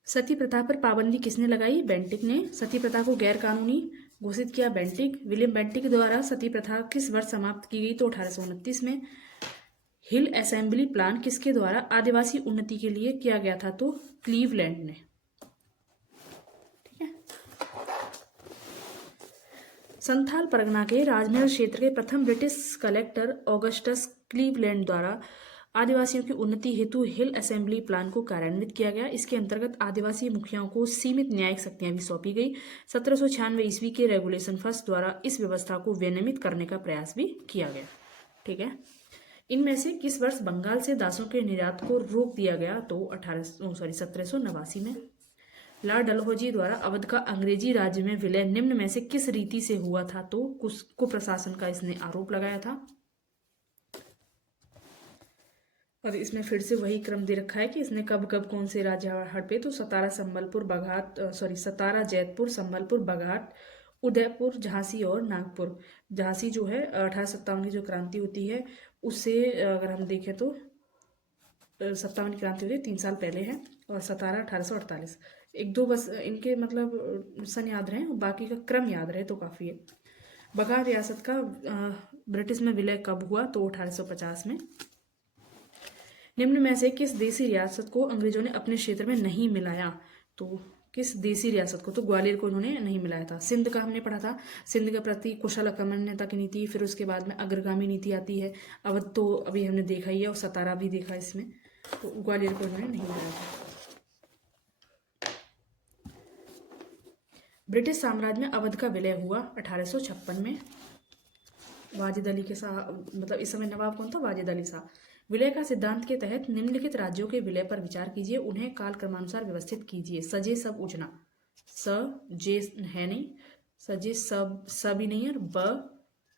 सती प्रथा पर पाबंदी किसने लगाई? बेंटिक ने। सती प्रथा को गैर कानूनी घोषित किया बेंटिक। विलियम बेंटिक द्वारा सती प्रथा किस वर्ष समाप्त की गई? तो 1829 में। हिल असेंबली प्लान किसके द्वारा आदिवासी उन्नति के लिए किया गया था? तो क्लीवलैंड ने। ठीक है, संथाल परगना के राजमहल क्षेत्र के प्रथम ब्रिटिश कलेक्टर ऑगस्टस क्लीवलैंड द्वारा आदिवासियों की उन्नति हेतु हिल असेंबली प्लान को कार्यान्वित किया गया। इसके अंतर्गत आदिवासी मुखियाओं को सीमित न्यायिक शक्तियां भी सौंपी गई। 1796 ईस्वी के रेगुलेशन फर्स्ट द्वारा इस व्यवस्था को विनियमित करने का प्रयास भी किया गया। ठीक है, इनमें से किस वर्ष बंगाल से दासों के निर्यात को रोक दिया गया? तो 1789 में। लॉर्ड डलहौजी द्वारा अवध का अंग्रेजी राज्य में विलय निम्न में से किस रीति से हुआ था? तो कुप्रशासन का इसने आरोप लगाया था। और इसमें फिर से वही क्रम दे रखा है कि इसने कब कब कौन से राज्य हड़पे। तो सतारा, संबलपुर, बघाट, सतारा, जैतपुर, संबलपुर, बघाट, उदयपुर, झांसी और नागपुर। झांसी जो है 1857 की जो क्रांति होती है उससे अगर हम देखें तो 57 की क्रांति होती है 3 साल पहले है, और सतारा 1848। एक दो बस इनके मतलब सन याद रहे, बाकी का क्रम याद रहे तो काफ़ी है। बघाट रियासत का ब्रिटिश में विलय कब हुआ? तो 1850 में। निम्न में से किस देसी रियासत को अंग्रेजों ने अपने क्षेत्र में नहीं मिलाया? तो किस देसी रियासत को? तो ग्वालियर को इन्होंने नहीं मिलाया था। सिंध का हमने पढ़ा था, सिंध के प्रति कुशल अकर्मण्यता की नीति, फिर उसके बाद में अग्रगामी नीति आती है। अवध तो अभी हमने देखा ही है, और सतारा भी देखा इसमें, तो ग्वालियर को इन्होंने नहीं मिलाया था। ब्रिटिश साम्राज्य में अवध का विलय हुआ 1856 में। वाजिद अली के साथ, मतलब इस समय नवाब कौन था? वाजिद अली शाह। विलय का सिद्धांत के तहत निम्नलिखित राज्यों के विलय पर विचार कीजिए, उन्हें काल क्रमानुसार व्यवस्थित कीजिए। सजे सब उजना, जे है नहीं, सजे सब ही नहीं है, ब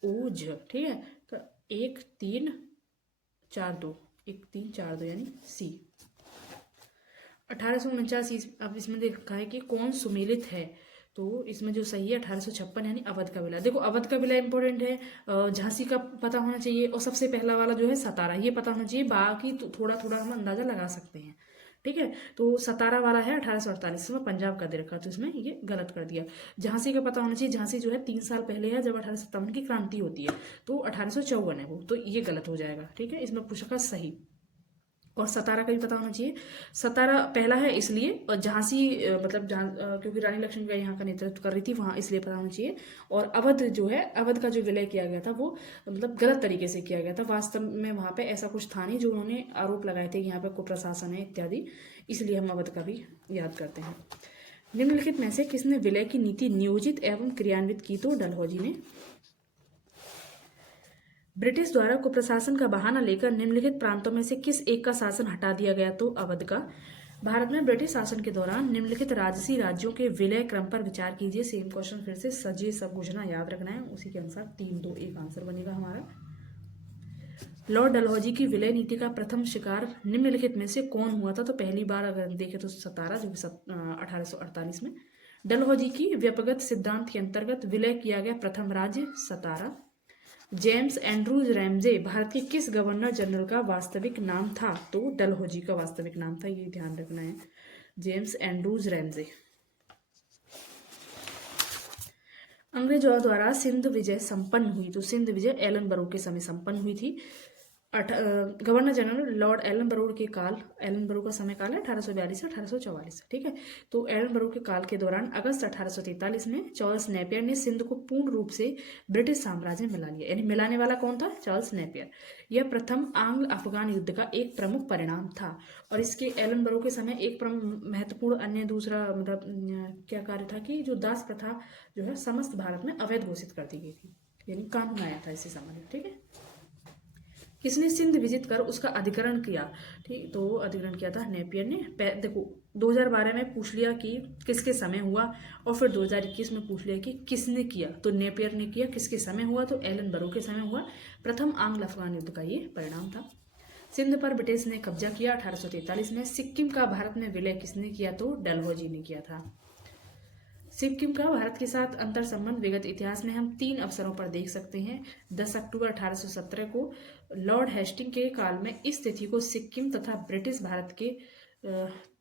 उ झ। ठीक है, तो 1 3 4 2, 1 3 4 2 यानी सी। 1849। अब इसमें देखा है कि कौन सुमेलित है, तो इसमें जो सही है 1856 यानी अवध का विलय। देखो, अवध का विलय इंपॉर्टेंट है, झांसी का पता होना चाहिए, और सबसे पहला वाला जो है सतारा, ये पता होना चाहिए। बाकी तो थोड़ा थोड़ा हम अंदाजा लगा सकते हैं। ठीक है, तो सतारा वाला है 1848 में, पंजाब का दे रखा, तो इसमें ये गलत कर दिया। झांसी का पता होना चाहिए, झांसी जो है 3 साल पहले है जब 1857 की क्रांति होती है, तो 1854 है वो, तो ये गलत हो जाएगा। ठीक है, इसमें पूछा सही। और सतारा का भी पता होना चाहिए, सतारा पहला है इसलिए, और झांसी मतलब क्योंकि रानी लक्ष्मीबाई यहाँ का नेतृत्व कर रही थी वहाँ, इसलिए पता होना चाहिए। और अवध जो है, अवध का जो विलय किया गया था वो मतलब गलत तरीके से किया गया था। वास्तव में वहाँ पे ऐसा कुछ था नहीं, जो उन्होंने आरोप लगाए थे कि यहाँ पे कुप्रशासन है इत्यादि, इसलिए हम अवध का भी याद करते हैं। निम्नलिखित में से किसने विलय की नीति नियोजित एवं क्रियान्वित की? तो डलहौजी ने। ब्रिटिश द्वारा कुप्रशासन का बहाना लेकर निम्नलिखित प्रांतों में से किस एक का शासन हटा दिया गया? तो अवध का। भारत में ब्रिटिश शासन के दौरान निम्नलिखित राजसी राज्यों के विलय क्रम पर विचार कीजिए। सेम क्वेश्चन फिर से, सजे सब गुजना याद रखना है, उसी के अनुसार 3 2 1 आंसर बनेगा हमारा। लॉर्ड डलहौजी की विलय नीति का प्रथम शिकार निम्नलिखित में से कौन हुआ था? तो पहली बार अगर देखें तो सतारा, जो 1848 में। डलहौजी की व्यपगत सिद्धांत के अंतर्गत विलय किया गया प्रथम राज्य सतारा। जेम्स एंड्रूज रैमजे भारत के किस गवर्नर जनरल का वास्तविक नाम था? तो डलहौजी का वास्तविक नाम था, ये ध्यान रखना है, जेम्स एंड्रूज रैमजे। अंग्रेजों द्वारा सिंध विजय संपन्न हुई, तो सिंध विजय एलन बरो के समय संपन्न हुई थी। गवर्नर जनरल लॉर्ड एलन बरो के काल, एलन बरो का समय काल है 1842 से 1844, ठीक है। तो एलन बरो के काल के दौरान अगस्त 1843 में चार्ल्स नेपियर ने सिंध को पूर्ण रूप से ब्रिटिश साम्राज्य में मिला लिया, यानी मिलाने वाला कौन था? Charles Napier. यह प्रथम आंग्ल अफगान युद्ध का एक प्रमुख परिणाम था। और इसके एलन बरो के समय एक महत्वपूर्ण अन्य दूसरा मतलब क्या कार्य था कि जो दास प्रथा जो है समस्त भारत में अवैध घोषित कर दी गई थी, यानी कानून आया था इसी समय में, ठीक है। किसने सिंध विजिट कर उसका अधिग्रहण किया? ठीक, तो अधिग्रहण किया था नेपियर ने। देखो 2012 में पूछ लिया कि किसके समय हुआ, और फिर 2021 में पूछ लिया कि किसने किया, तो नेपियर ने किया। किसके समय हुआ? तो एलन बरो के समय हुआ। प्रथम आंग्ल अफगान युद्ध का ये परिणाम था। सिंध पर ब्रिटिश ने कब्जा किया 1843 में। सिक्किम का भारत में विलय किसने किया? तो डलहौजी ने किया था। सिक्किम का भारत के साथ अंतर संबंध विगत इतिहास में हम 3 अवसरों पर देख सकते हैं। 10 अक्टूबर 1817 को लॉर्ड हेस्टिंग के काल में इस तिथि को सिक्किम तथा ब्रिटिश भारत के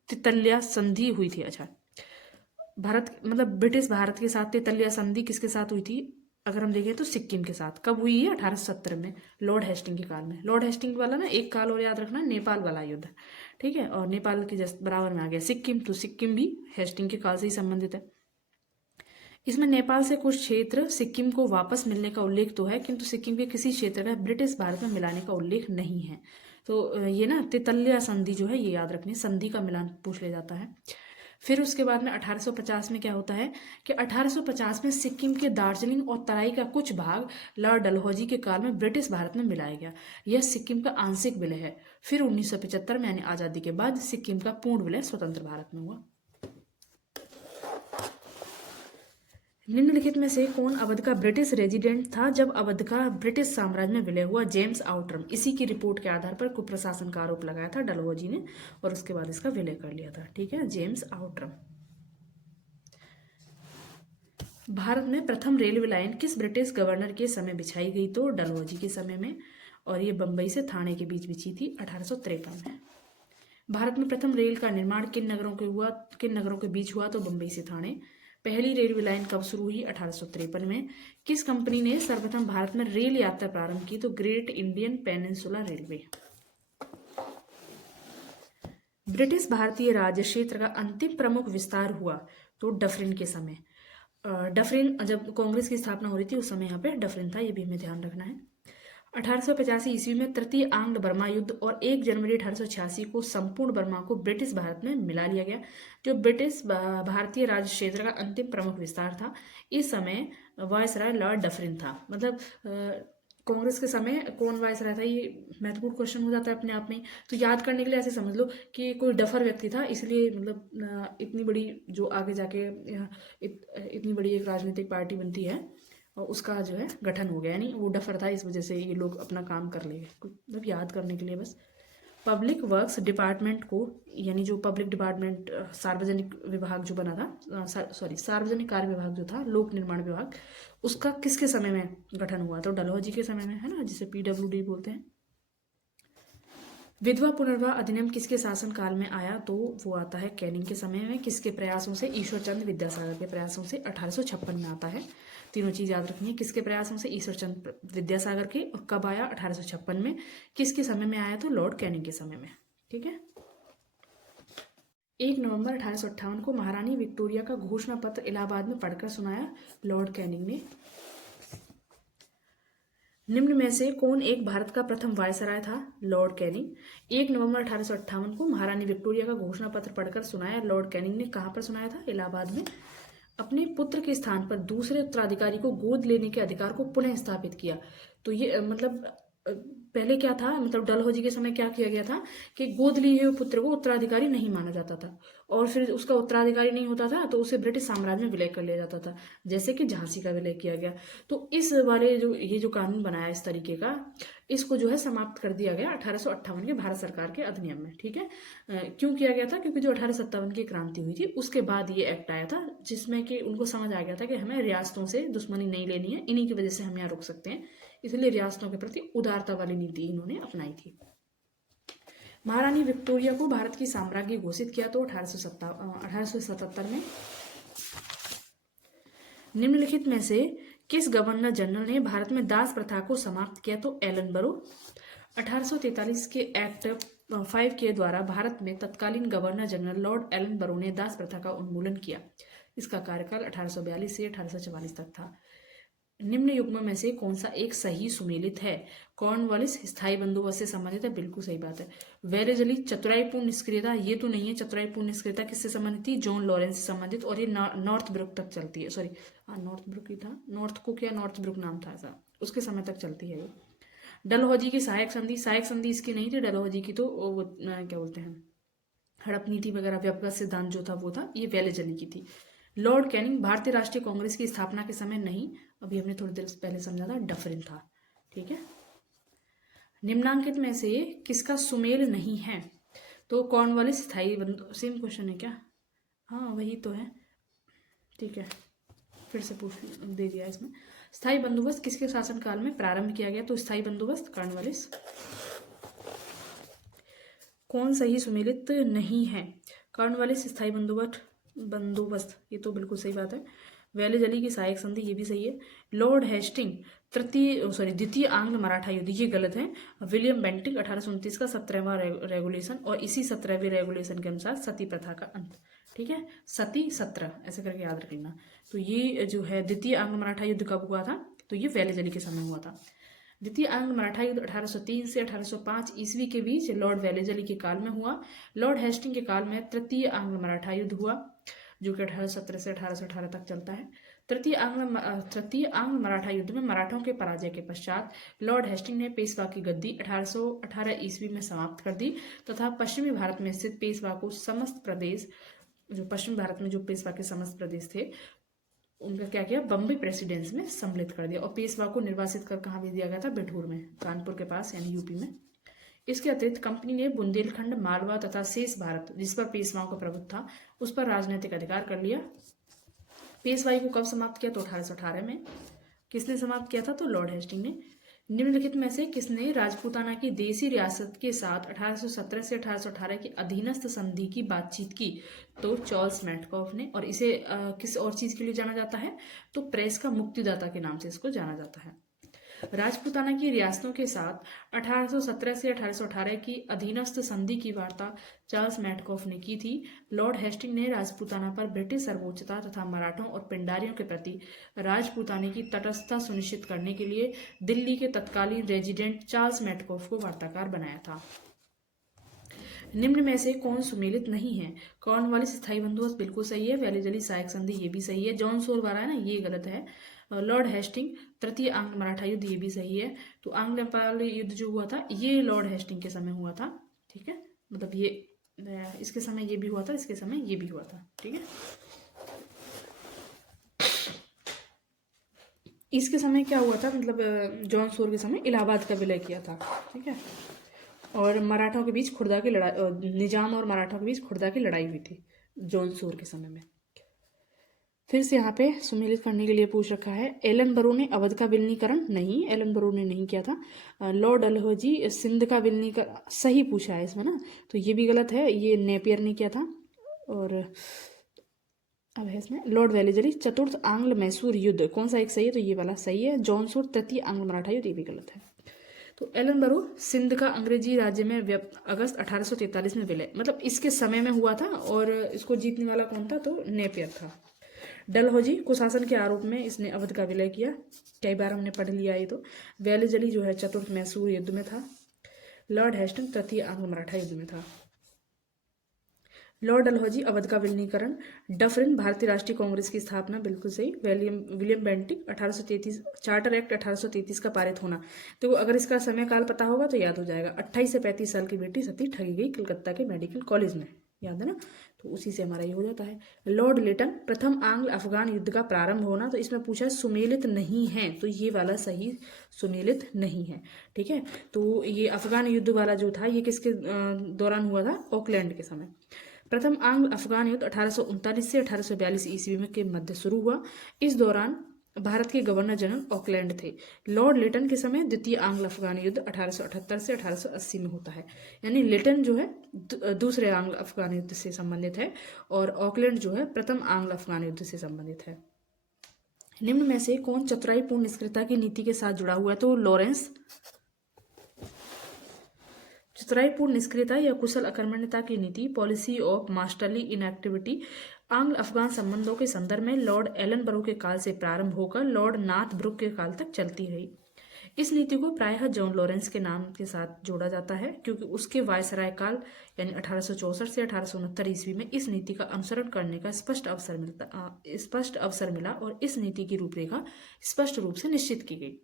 तितलिया संधि हुई थी। अच्छा, भारत मतलब ब्रिटिश भारत के साथ तितलिया संधि किसके साथ हुई थी? अगर हम देखें तो सिक्किम के साथ। कब हुई है? 1817 में, लॉर्ड हेस्टिंग के काल में। लॉर्ड हेस्टिंग वाला ना एक काल और याद रखना, नेपाल वाला युद्ध, ठीक है। और नेपाल के जस्ट बराबर में आ गया सिक्किम, तो सिक्किम भी हेस्टिंग के काल से ही संबंधित है। इसमें नेपाल से कुछ क्षेत्र सिक्किम को वापस मिलने का उल्लेख तो है, किंतु सिक्किम के किसी क्षेत्र का ब्रिटिश भारत में मिलाने का उल्लेख नहीं है। तो ये ना तितलिया संधि जो है ये याद रखनी, संधि का मिलान पूछ लिया जाता है। फिर उसके बाद में 1850 में क्या होता है कि 1850 में सिक्किम के दार्जिलिंग और तराई का कुछ भाग लॉर्ड डलहौजी के काल में ब्रिटिश भारत में मिलाया गया। यह सिक्किम का आंशिक विलय है। फिर 1975 में यानी आज़ादी के बाद सिक्किम का पूर्ण विलय स्वतंत्र भारत में हुआ। निम्नलिखित में से कौन अवध का ब्रिटिश रेजिडेंट था जब अवध का ब्रिटिश साम्राज्य में विलय हुआ? James Outram. इसी की रिपोर्ट के आधार पर कुप्रशासन का आरोप लगाया था डलहौजी ने, और उसके बाद इसका विलय कर लिया था, ठीक है, जेम्स आउटरम। भारत में प्रथम रेलवे लाइन किस ब्रिटिश गवर्नर के समय बिछाई गई? तो डलहौजी के समय में, और ये बंबई से थाने के बीच बिछी थी 1853 में। भारत में प्रथम रेल का निर्माण किन नगरों के बीच हुआ? तो बंबई से थाने। पहली रेलवे लाइन कब शुरू हुई? 1853 में। किस कंपनी ने सर्वप्रथम भारत में रेल यात्रा प्रारंभ की? तो great Indian peninsula railway. British भारतीय राज्य क्षेत्र का अंतिम प्रमुख विस्तार हुआ? तो डफरिन के समय। डफरिन जब कांग्रेस की स्थापना हो रही थी उस समय यहाँ पे डफरिन था, ये भी हमें ध्यान रखना है। 1885 ईस्वी में तृतीय आंग्ल बर्मा युद्ध और 1 जनवरी 1886 को संपूर्ण बर्मा को ब्रिटिश भारत में मिला लिया गया, जो ब्रिटिश भारतीय राज्य क्षेत्र का अंतिम प्रमुख विस्तार था। इस समय वायसराय लॉर्ड डफरिन था। मतलब कांग्रेस के समय कौन वायसराय था, ये महत्वपूर्ण क्वेश्चन हो जाता है अपने आप में। तो याद करने के लिए ऐसे समझ लो कि कोई डफर व्यक्ति था, इसलिए मतलब इतनी बड़ी जो आगे जाके इतनी बड़ी एक राजनीतिक पार्टी बनती है और उसका जो है गठन हो गया, यानी वो डफर था, इस वजह से ये लोग अपना काम कर ले। मतलब याद करने के लिए बस। पब्लिक वर्क्स डिपार्टमेंट को, यानी जो पब्लिक डिपार्टमेंट सार्वजनिक विभाग जो बना था, सार्वजनिक कार्य विभाग जो था, लोक निर्माण विभाग, उसका किसके समय में गठन हुआ? तो डलहौजी के समय में, है ना, जिसे PWD बोलते हैं। विधवा पुनर्विवाह अधिनियम किसके शासन काल में आया? तो वो आता है कैनिंग के समय में। किसके प्रयासों से? ईश्वरचंद्र विद्यासागर के प्रयासों से 1856 में आता है। तीनों चीज याद रखनी है, किसके प्रयासों से? ईश्वरचंद्र विद्यासागर के। और कब आया? 1856 में। किसके समय में आया? तो लॉर्ड कैनिंग के समय में, ठीक है। 1 नवंबर 1858 को महारानी विक्टोरिया का घोषणा पत्र इलाहाबाद में पढ़कर सुनाया लॉर्ड कैनिंग ने। निम्न में से कौन एक भारत का प्रथम वायसराय था? Lord Canning. 1 नवंबर 1858 को महारानी विक्टोरिया का घोषणा पत्र पढ़कर सुनाया लॉर्ड कैनिंग ने। कहाँ पर सुनाया था? इलाहाबाद में। अपने पुत्र के स्थान पर दूसरे उत्तराधिकारी को गोद लेने के अधिकार को पुनः स्थापित किया। तो ये मतलब पहले क्या था, मतलब डलहौजी के समय क्या किया गया था कि गोद लिए हुए पुत्र को उत्तराधिकारी नहीं माना जाता था, और फिर उसका उत्तराधिकारी नहीं होता था तो उसे ब्रिटिश साम्राज्य में विलय कर लिया जाता था, जैसे कि झांसी का विलय किया गया। तो इस वाले ये जो कानून बनाया इस तरीके का, इसको जो है समाप्त कर दिया गया 1858 के भारत सरकार के अधिनियम में, ठीक है। क्यों किया गया था? क्योंकि जो 1857 की क्रांति हुई थी उसके बाद ये एक्ट आया था, जिसमें कि उनको समझ आ गया था कि हमें रियासतों से दुश्मनी नहीं लेनी है, इन्हीं की वजह से हम यहाँ रुक सकते हैं, इसलिए रियासतों के प्रति उदारता वाली नीति इन्होंने अपनाई थी। महारानी विक्टोरिया को भारत की साम्राज्ञी घोषित किया तो 1877 में। निम्नलिखित में से किस गवर्नर जनरल ने भारत में दास प्रथा को समाप्त किया? तो एलन बरो। 1843 के एक्ट 5 के द्वारा भारत में तत्कालीन गवर्नर जनरल लॉर्ड एलन बरो ने दास प्रथा का उन्मूलन किया। इसका कार्यकाल 1842 से 1844 तक था। निम्न युग्म में से कौन सा एक सही सुमेलित है? कॉर्नवालिस स्थायी बंदोबस्त से संबंधित है, बिल्कुल सही बात है। वेरेजली चतुराईपूर्ण निष्क्रियता, ये तो नहीं है। चतुराईपूर्ण निष्क्रियता किससे संबंधित थी? जॉन लॉरेंस से संबंधित, और ये नॉर्थ ब्रुक तक चलती है। सॉरी, नॉर्थ ब्रुक ही था, नॉर्थ कुक या नॉर्थ ब्रुक नाम था ऐसा, उसके समय तक चलती है ये। डलहौजी की सहायक संधि, सहायक संधि इसकी नहीं थी डलहौजी की, तो वो क्या बोलते हैं, हड़प नीति वगैरह व्यवगत सिद्धांत जो था वो था, ये वेलेजली की थी। लॉर्ड कैनिंग भारतीय राष्ट्रीय कांग्रेस की स्थापना के समय नहीं, अभी हमने थोड़ी देर पहले समझा था, डफरिन था। ठीक है, निम्नांकित में से किसका सुमेल नहीं है? तो कॉर्नवालिस स्थायी सेम क्वेश्चन है क्या? हाँ वही तो है। ठीक है, फिर से पूछ दे दिया इसमें। स्थायी बंदोबस्त किसके शासनकाल में प्रारंभ किया गया? तो स्थायी बंदोबस्त कॉर्नवालिस। कौन सही सुमेलित नहीं है? कॉर्नवालिस स्थायी बंदोबस्त, ये तो बिल्कुल सही बात है। वेलेजली की सहायक संधि, ये भी सही है। लॉर्ड हेस्टिंग द्वितीय आंग्ल मराठा युद्ध, ये गलत है। विलियम बेंटिक 1829 का 17वां रेगुलेशन, और इसी 17वें रेगुलेशन के अनुसार सती प्रथा का अंत। ठीक है, सती 17 ऐसे करके याद रख लेना। तो ये जो है द्वितीय आंग्ल मराठा युद्ध कब हुआ था? तो ये वेलेजली के समय हुआ था। द्वितीय आंग्ल मराठा युद्ध 1803 से 1805 ईस्वी के बीच लॉर्ड वेलेजली के काल में हुआ। लॉर्ड हेस्टिंग के काल में तृतीय आंग्ल मराठा युद्ध हुआ, जो कि 1817 से 1818 तक चलता है। तृतीय आंग्ल मराठा युद्ध में मराठों के पराजय के पश्चात लॉर्ड हेस्टिंग ने पेशवा की गद्दी 1818 ईस्वी में समाप्त कर दी तथा पश्चिमी भारत में स्थित पेशवा को समस्त प्रदेश, जो पश्चिमी भारत में जो पेशवा के समस्त प्रदेश थे, उनका क्या किया? बम्बई प्रेसिडेंस में सम्मिलित कर दिया। और पेशवा को निर्वासित कर कहाँ भेज दिया गया था? बिठूर में, कानपुर के पास, यानी यूपी में। इसके अतिरिक्त कंपनी ने बुंदेलखंड, मालवा तथा शेष भारत, जिस पर पेशवाओं का प्रभुत्व था, उस पर राजनीतिक अधिकार कर लिया। पेशवाई को कब समाप्त किया? तो 1818 में। किसने समाप्त किया था? तो लॉर्ड हेस्टिंग ने। निम्नलिखित में से किसने राजपूताना की देसी रियासत के साथ 1817 से 1818 की अधीनस्थ संधि की बातचीत की? तो चार्ल्स मैटकॉफ ने। और इसे किस और चीज के लिए जाना जाता है? तो प्रेस का मुक्तिदाता के नाम से इसको जाना जाता है। राजपूताना की रियासतों के साथ 1817 से 1818 की अधीनस्थ संधि की वार्ता चार्ल्स मैटकॉफ ने की थी। लॉर्ड हेस्टिंग ने राजपूताना पर ब्रिटिश सर्वोच्चता तथा मराठों और पिंडारियों के प्रति राजपूताने की तटस्थता सुनिश्चित करने के लिए दिल्ली के तत्कालीन रेजिडेंट चार्ल्स मैटकॉफ को वार्ताकार बनाया था। निम्न में से कौन सुमेलित नहीं है? कॉर्नवालिस स्थायी बंदोबस्त बिल्कुल सही है। वेलेजली सहायक संधि, ये भी सही है। जॉन सोर वाला है ना, ये गलत है। लॉर्ड हेस्टिंग तृतीय आंग्ल मराठा युद्ध, ये भी सही है। तो आंग्ल नेपाल युद्ध जो हुआ था, ये लॉर्ड हेस्टिंग के समय हुआ था। ठीक है, मतलब ये इसके समय ये भी हुआ था, इसके समय ये भी हुआ था। ठीक है, इसके समय क्या हुआ था, मतलब जॉन सोर के समय इलाहाबाद का विलय किया था। ठीक है, और मराठों के बीच खुर्दा की लड़ाई, निजाम और मराठों के बीच खुर्दा की लड़ाई हुई थी जॉन सोर के समय में। फिर से यहाँ पे सुमेलित करने के लिए पूछ रखा है, एलन बरो ने अवध का विलीनीकरण? नहीं, एलन बरो ने नहीं किया था। लॉर्ड डलहौजी सिंध का विलीनीकरण, सही पूछा है इसमें ना, तो ये भी गलत है, ये नेपियर ने किया था। और अब है इसमें लॉर्ड वेलेजली चतुर्थ आंग्ल मैसूर युद्ध, कौन सा एक सही है? तो ये वाला सही है। जॉन सोर तृतीय आंग्ल मराठा युद्ध, ये भी गलत है। तो एलन बरो सिंध का अंग्रेजी राज्य में अगस्त 1843 में विलय, मतलब इसके समय में हुआ था। और इसको जीतने वाला कौन था? तो नेपियर था। डलहौजी कुशासन के आरोप में इसने अवध का विलय किया, कई बार हमने पढ़ लिया ये तो। वेलेजली जो है चतुर्थ मैसूर युद्ध में था। लॉर्ड हेस्टिंग तृतीय आंग्ल मराठा युद्ध में था। लॉर्ड डलहौजी अवध का विलीनीकरण। डफरिन भारतीय राष्ट्रीय कांग्रेस की स्थापना, बिल्कुल सही। विलियम बेंटिक 1833 चार्टर एक्ट 1833 का पारित होना। तो अगर इसका समय काल पता होगा तो याद हो जाएगा। 28 से 35 साल की बेटी सती ठगी गई कलकत्ता के मेडिकल कॉलेज में, याद है ना, तो उसी से हमारा ये हो जाता है। लॉर्ड लिटन प्रथम आंग्ल अफगान युद्ध का प्रारंभ होना, तो इसमें पूछा सुमेलित नहीं है, तो ये वाला सही सुमेलित नहीं है। ठीक है, तो ये अफगान युद्ध वाला जो था, ये किसके दौरान हुआ था? ऑकलैंड के समय। प्रथम आंग्ल अफगान युद्ध 1839 से 1842 ईस्वी में के मध्य शुरू हुआ। इस दौरान भारत के गवर्नर जनरल ऑकलैंड थे। लॉर्ड लिटन के समय द्वितीय आंग्ल अफगान युद्ध 1878 से 1880 में होता है, यानी लिटन जो है दूसरे आंग्ल अफगान युद्ध से संबंधित है, और ऑकलैंड जो है प्रथम आंग्ल अफगान युद्ध से संबंधित है। निम्न में से कौन चतुराईपूर्ण निष्क्रियता की नीति के साथ जुड़ा हुआ है? तो लॉरेंस चतुराईपूर्ण निष्क्रियता या कुशल अकर्मण्यता की नीति, पॉलिसी ऑफ मास्टरली इनएक्टिविटी, आंग्ल अफगान संबंधों के संदर्भ में लॉर्ड एलनबरो के काल से प्रारंभ होकर लॉर्ड नाथब्रुक के काल तक चलती रही। इस नीति को प्रायः जॉन लॉरेंस के नाम के साथ जोड़ा जाता है क्योंकि उसके वायसराय काल यानी 1864 से 1869 ईस्वी में इस नीति का अनुसरण करने का स्पष्ट अवसर मिला और इस नीति की रूपरेखा स्पष्ट रूप से निश्चित की गई।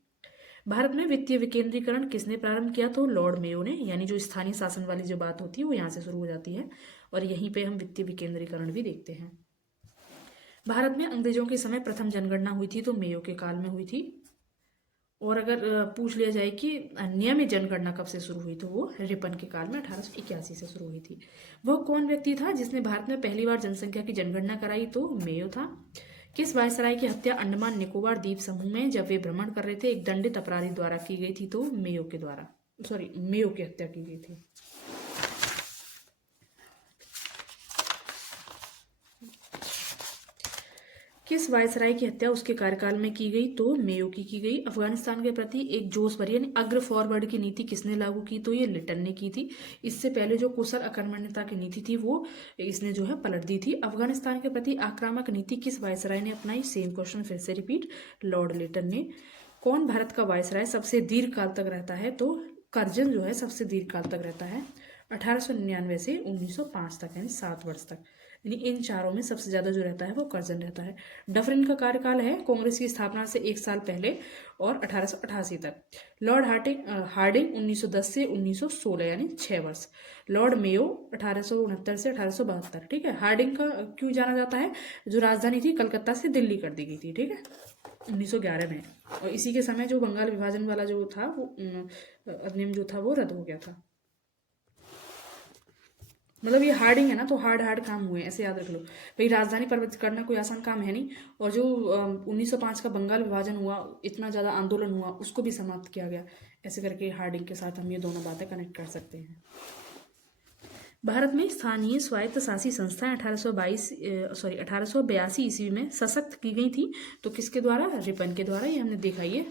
भारत में वित्तीय विकेंद्रीकरण किसने प्रारंभ किया? तो लॉर्ड मेयो ने, यानी जो स्थानीय शासन वाली जो बात होती है वो यहाँ से शुरू हो जाती है और यहीं पे हम वित्तीय विकेंद्रीकरण भी देखते हैं। भारत में अंग्रेजों के समय प्रथम जनगणना हुई थी तो मेयो के काल में हुई थी। और अगर पूछ लिया जाए कि नियमित जनगणना कब से शुरू हुई तो वो रिपन के काल में 1881 से शुरू हुई थी। वह कौन व्यक्ति था जिसने भारत में पहली बार जनसंख्या की जनगणना कराई? तो मेयो था। किस वायसराय की हत्या अंडमान निकोबार द्वीप समूह में जब वे भ्रमण कर रहे थे एक दंडित अपराधी द्वारा की गई थी? तो मेयो की हत्या की गई थी। किस वायसराय की हत्या उसके कार्यकाल में की गई? तो मेयो की गई। अफगानिस्तान के प्रति एक जोश भरी यानी अग्र फॉरवर्ड की नीति किसने लागू की? तो ये लिटन ने की थी। इससे पहले जो कुशल अकर्मण्यता की नीति थी वो इसने जो है पलट दी थी। अफगानिस्तान के प्रति आक्रामक नीति किस वायसराय ने अपनाई? सेम क्वेश्चन फिर से रिपीट, लॉर्ड लिटन ने। कौन भारत का वायसराय सबसे दीर्घ काल तक रहता है? तो कर्जन जो है सबसे दीर्घ काल तक रहता है, 1899 से 1905 तक, यानी 7 वर्ष तक। यानी इन चारों में सबसे ज्यादा जो रहता है वो कर्जन रहता है। डफरिन का कार्यकाल है कांग्रेस की स्थापना से 1 साल पहले और 1888 तक। लॉर्ड हार्डिंग 1910 से 1916 यानी 6 वर्ष। लॉर्ड मेयो 1869 से 1872। ठीक है, हार्डिंग का क्यों जाना जाता है? जो राजधानी थी कलकत्ता से दिल्ली कर दी गई थी, ठीक है, 1911 में। और इसी के समय जो बंगाल विभाजन वाला जो था वो अधिनियम जो था वो रद्द हो गया था। मतलब ये हार्डिंग है ना, तो हार्ड काम हुए, ऐसे याद रख लो भाई। राजधानी परिवर्तित करना कोई आसान काम है नहीं। और जो 1905 का बंगाल विभाजन हुआ, इतना ज़्यादा आंदोलन हुआ, उसको भी समाप्त किया गया। ऐसे करके हार्डिंग के साथ हम ये दोनों बातें कनेक्ट कर सकते हैं। भारत में स्थानीय स्वायत्त शासी संस्थाएं 1882 ईस्वी में सशक्त की गई थी। तो किसके द्वारा? रिपन के द्वारा। ये हमने देखा, ये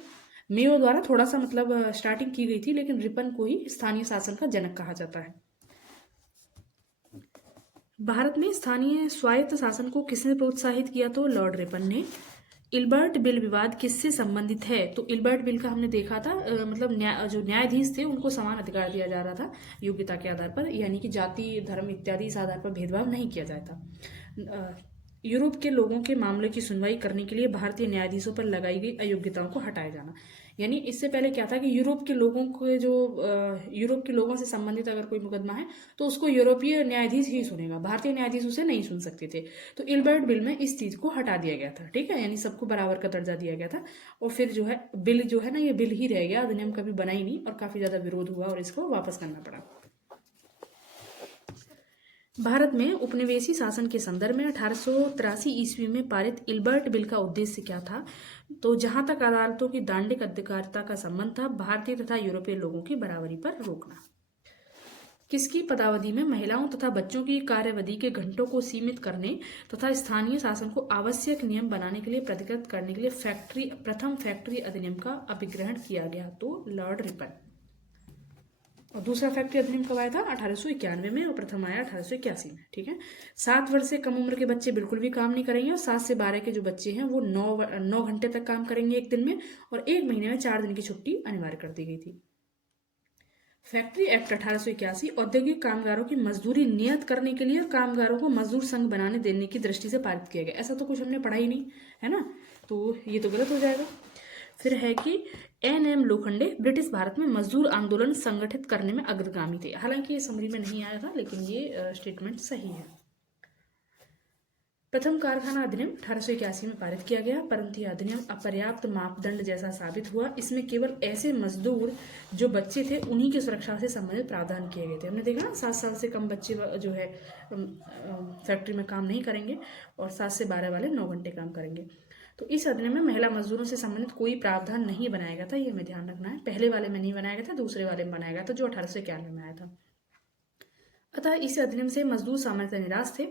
मेयो द्वारा थोड़ा सा मतलब स्टार्टिंग की गई थी, लेकिन रिपन को ही स्थानीय शासन का जनक कहा जाता है। भारत में स्थानीय स्वायत्त शासन को किसने प्रोत्साहित किया? तो लॉर्ड रिपन ने। इल्बर्ट बिल विवाद किससे संबंधित है? तो इल्बर्ट बिल का हमने देखा था, मतलब जो न्यायाधीश थे उनको समान अधिकार दिया जा रहा था योग्यता के आधार पर, यानी कि जाति, धर्म इत्यादि इस आधार पर भेदभाव नहीं किया जाता। यूरोप के लोगों के मामले की सुनवाई करने के लिए भारतीय न्यायाधीशों पर लगाई गई अयोग्यताओं को हटाया जाना। यानी इससे पहले क्या था कि यूरोप के लोगों से संबंधित अगर कोई मुकदमा है तो उसको यूरोपीय न्यायाधीश ही सुनेगा, भारतीय न्यायाधीश उसे नहीं सुन सकते थे। तो इल्बर्ट बिल में इस चीज को हटा दिया गया था, ठीक है, यानी सबको बराबर का दर्जा दिया गया था। और फिर जो है बिल जो है ना, ये बिल ही रह गया, अधिनियम कभी बना ही नहीं और काफी ज्यादा विरोध हुआ और इसको वापस करना पड़ा। भारत में उपनिवेशी शासन के संदर्भ में 1883 ईस्वी में पारित इल्बर्ट बिल का उद्देश्य क्या था? तो जहां तक अदालतों की दांडिक अधिकारिता का संबंध था, भारतीय तथा यूरोपीय लोगों की बराबरी पर रोकना। किसकी पदावधि में महिलाओं तथा बच्चों की कार्यावधि के घंटों को सीमित करने तथा स्थानीय शासन को आवश्यक नियम बनाने के लिए प्रतिकृत करने के लिए प्रथम फैक्ट्री अधिनियम का अभिग्रहण किया गया? तो लॉर्ड रिपन। और दूसरा फैक्ट्री अधिनियम कब आया था? 1891 में, और प्रथम आया 1881 में। ठीक है, 7 वर्ष से कम उम्र के बच्चे बिल्कुल भी काम नहीं करेंगे और 7 से 12 के जो बच्चे हैं वो 9 घंटे तक काम करेंगे एक दिन में, और 1 महीने में 4 दिन की छुट्टी अनिवार्य कर दी गई थी। फैक्ट्री एक्ट 1881 औद्योगिक कामगारों की मजदूरी नियत करने के लिए कामगारों को मजदूर संघ बनाने देने की दृष्टि से पारित किया गया। ऐसा तो कुछ हमने पढ़ा ही नहीं है ना, तो ये तो गलत हो जाएगा। फिर है कि NM लोखंडे ब्रिटिश भारत में मजदूर आंदोलन संगठित करने में अग्रगामी थे। हालांकि ये समरी में नहीं आया था, लेकिन ये स्टेटमेंट सही है। प्रथम कारखाना अधिनियम 1881 में पारित किया गया, परंतु यह अधिनियम अपर्याप्त मापदंड जैसा साबित हुआ। इसमें केवल ऐसे मजदूर जो बच्चे थे उन्हीं की सुरक्षा से संबंधित प्रावधान किए गए थे। हमने देखा ना, 7 साल से कम बच्चे जो है फैक्ट्री में काम नहीं करेंगे और 7 से 12 वाले 9 घंटे काम करेंगे। तो इस अधिनियम में महिला मजदूरों से संबंधित कोई प्रावधान नहीं बनाया गया था, ये हमें ध्यान रखना है। पहले वाले में नहीं बनाया गया था, दूसरे वाले में बनाया गया था जो 1891 में आया था। अतः इस अधिनियम से मजदूर सामान्यतः निराश थे।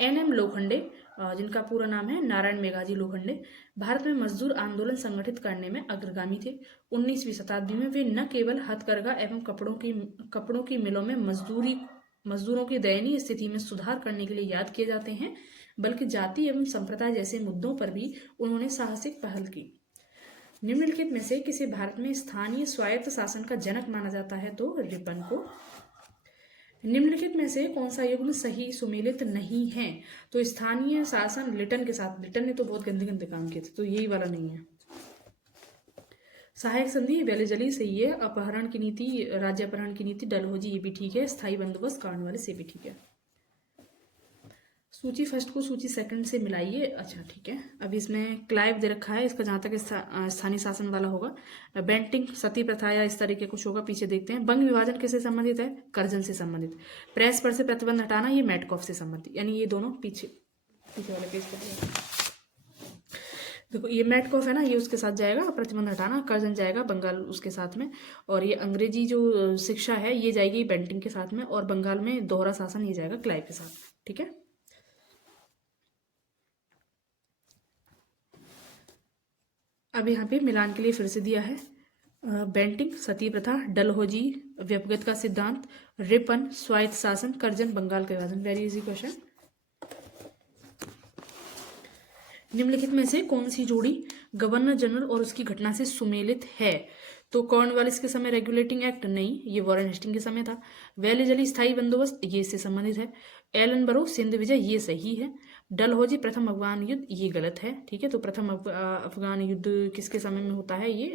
एन.एम. लोखंडे, जिनका पूरा नाम है नारायण मेघाजी लोखंडे, भारत में मजदूर आंदोलन संगठित करने में अग्रगामी थे। 19वीं शताब्दी में वे न केवल हथकरघा एवं कपड़ों की मिलों में मजदूरों की दयनीय स्थिति में सुधार करने के लिए याद किए जाते हैं, बल्कि जाति एवं संप्रदाय जैसे मुद्दों पर भी उन्होंने साहसिक पहल की। निम्नलिखित में से किसे भारत में स्थानीय स्वायत्त शासन का जनक माना जाता है? तो रिपन को। निम्नलिखित में से कौन सा युग्म सही सुमेलित नहीं है? तो स्थानीय शासन लिटन के साथ, लिटन ने तो बहुत गंदे गंदे काम किए थे, तो यही वाला नहीं है। सहायक संधि वेलेजली सही है। अपहरण की नीति, राज्य अपहरण की नीति डलहौजी, ये भी ठीक है। स्थायी बंदोबस्त कॉर्नवालिस, ये भी ठीक है। सूची फर्स्ट को सूची सेकंड से मिलाइए। अच्छा ठीक है, अभी इसमें क्लाइव दे रखा है, इसका जहाँ तक स्थानीय शासन वाला होगा। बेंटिंग, सती प्रथा या इस तरीके कुछ होगा, पीछे देखते हैं। बंग विभाजन किससे संबंधित है? कर्जन से संबंधित। प्रेस पर से प्रतिबंध हटाना, ये मेटकॉफ से संबंधित, यानी ये दोनों पीछे वाले पेज पर। देखो ये मेटकॉफ है ना, ये उसके साथ जाएगा, प्रतिबंध हटाना। कर्जन जाएगा बंगाल उसके साथ में, और ये अंग्रेजी जो शिक्षा है ये जाएगी बेंटिंग के साथ में, और बंगाल में दोहरा शासन ये जाएगा क्लाइव के साथ। ठीक है, अब यहाँ पे मिलान के लिए फिर से दिया है। बेंटिंग सती प्रथा, डलहौजी व्यपगत का सिद्धांत, रिपन स्वायत्त शासन, कर्जन बंगाल का विभाजन। Very easy question. निम्नलिखित में से कौन सी जोड़ी गवर्नर जनरल और उसकी घटना से सुमेलित है? तो कॉर्नवालिस के समय रेगुलेटिंग एक्ट नहीं, ये वॉरेन हेस्टिंग के समय था। वेलेजली स्थायी बंदोबस्त, ये इससे संबंधित है। एलनबरो सिंध विजय, ये सही है। डलहौजी प्रथम अफगान युद्ध, ये गलत है। ठीक है, तो प्रथम अफगान युद्ध किसके समय में होता है? ये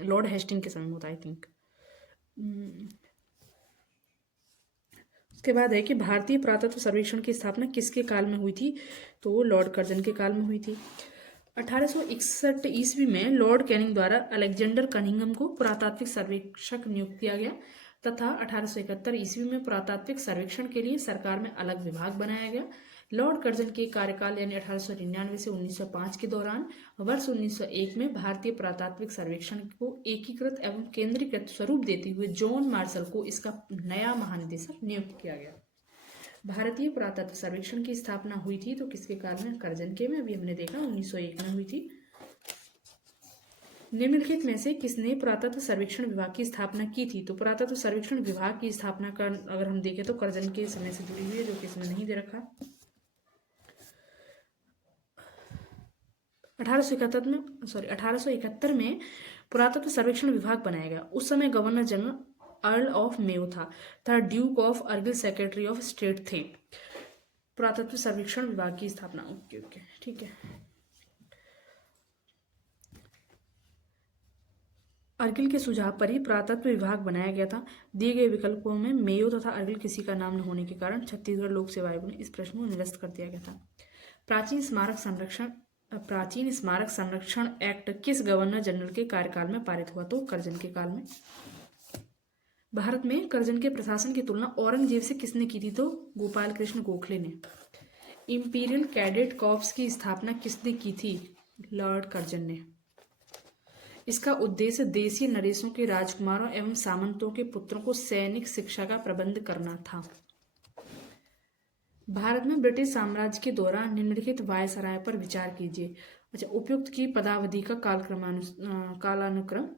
लॉर्ड हेस्टिंग के समय में होता है, आई थिंक। उसके बाद है कि भारतीय पुरातत्व सर्वेक्षण की स्थापना किसके काल में हुई थी? तो लॉर्ड कर्जन के काल में हुई थी। 1861 ईस्वी में लॉर्ड कैनिंग द्वारा अलेक्जेंडर कनिंघम को पुरातात्विक सर्वेक्षक नियुक्त किया गया, तथा 1871 ईस्वी में पुरातात्विक सर्वेक्षण के लिए सरकार में अलग विभाग बनाया गया। लॉर्ड कर्जन के कार्यकाल यानी 1899 से 1905 के दौरान वर्ष 1901 में भारतीय पुरातात्विक सर्वेक्षण को एकीकृत एवं केंद्रीकृत स्वरूप देते हुए जॉन मार्शल को इसका नया महानिदेशक नियुक्त किया गया। भारतीय पुरातत्व सर्वेक्षण की स्थापना हुई थी तो किसके काल में? कर्जन के में। अभी हमने देखा 1901 में हुई थी। निम्नलिखित में से किसने पुरातत्व सर्वेक्षण विभाग की स्थापना की थी? तो पुरातत्व सर्वेक्षण विभाग की स्थापना का अगर हम देखें तो कर्जन के समय से जुड़ी हुई है, जो कि इसमें नहीं दे रखा। 1871 में पुरातत्व सर्वेक्षण विभाग बनाया गया। उस समय governor general earl of Mayo था duke of Argyll secretary of state थे। पुरातत्व सर्वेक्षण विभाग की स्थापना, ओके ठीक है। अर्गिल के सुझाव पर ही पुरातत्व विभाग बनाया गया था। दिए गए विकल्पों में मेयो तथा अर्गिल किसी का नाम न होने के कारण छत्तीसगढ़ लोक सेवा आयोग ने इस प्रश्न को निरस्त कर दिया गया था। प्राचीन स्मारक संरक्षण एक्ट किस गवर्नर जनरल के कार्यकाल में पारित हुआ? तो कर्जन के काल में। भारत में कर्जन के प्रशासन की तुलना औरंगजेब से किसने की थी? तो गोपाल कृष्ण गोखले ने। इंपीरियल कैडेट कॉर्प्स की स्थापना किसने की थी? लॉर्ड कर्जन ने। इसका उद्देश्य देशीय नरेशों के राजकुमारों एवं सामंतों के पुत्रों को सैनिक शिक्षा का प्रबंध करना था। भारत में ब्रिटिश साम्राज्य के दौरान निम्नलिखित वायसराय पर विचार कीजिए। अच्छा, उपयुक्त की पदावधि का कालानुक्रम,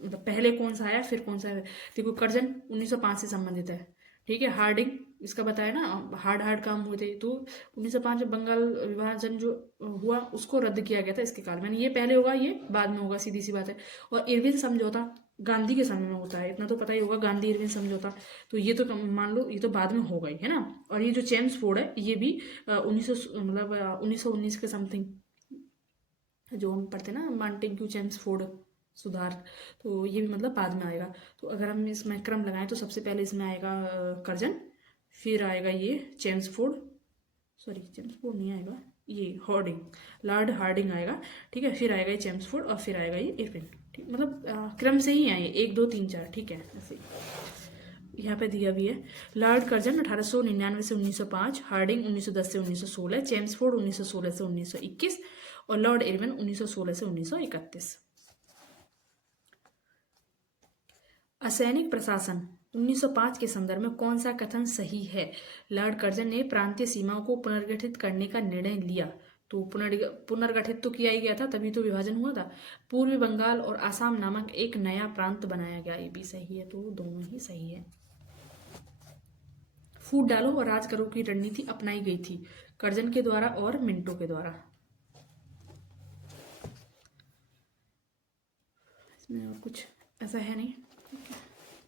मतलब पहले कौन सा आया फिर कौन सा है। देखो कर्जन 1905 से संबंधित है, ठीक है। हार्डिंग इसका बताया ना, हार्ड काम हुए थे, तो 1905 में बंगाल विभाजन जो हुआ उसको रद्द किया गया था इसके काल में। ये पहले होगा, ये बाद में होगा, सीधी सी बात है। और इरविन समझौता गांधी के समय में होता है, इतना तो पता ही होगा, गांधी इरविन समझौता। तो ये तो मान लो ये तो बाद में हो गई है ना। और ये जो चेम्सफोर्ड है ये भी 1919 के समथिंग, जो हम पढ़ते ना मॉन्टेग्यू चेम्सफोर्ड सुधार, तो ये भी मतलब बाद में आएगा। तो अगर हम इसमें क्रम लगाएं तो सबसे पहले इसमें आएगा कर्जन, फिर आएगा ये चेम्सफोर्ड नहीं आएगा, ये हार्डिंग, लॉर्ड हार्डिंग आएगा, ठीक है। फिर आएगा ये चेम्सफोर्ड और फिर आएगा ये इरविन, ठीक, मतलब क्रम से ही आए 1 2 3 4, ठीक है। ऐसे यहाँ पे दिया भी है। लॉर्ड कर्जन 1899 से 1905, हार्डिंग 1910 से 1916, चेम्सफोर्ड 1916 से 1921 और लॉर्ड इरविन 1916 से 1931। असैनिक प्रशासन 1905 के संदर्भ में कौन सा कथन सही है? लॉर्ड कर्जन ने प्रांतीय सीमाओं को पुनर्गठित करने का निर्णय लिया। तो पुनर्गठित तो किया ही गया था, तभी तो विभाजन हुआ था। पूर्वी बंगाल और आसाम नामक एक नया प्रांत बनाया गया, ये भी सही है, तो दोनों ही सही है। फूट डालो और राज करो की रणनीति अपनाई गई थी, कर्जन के द्वारा और मिंटो के द्वारा। इसमें और कुछ ऐसा है नहीं,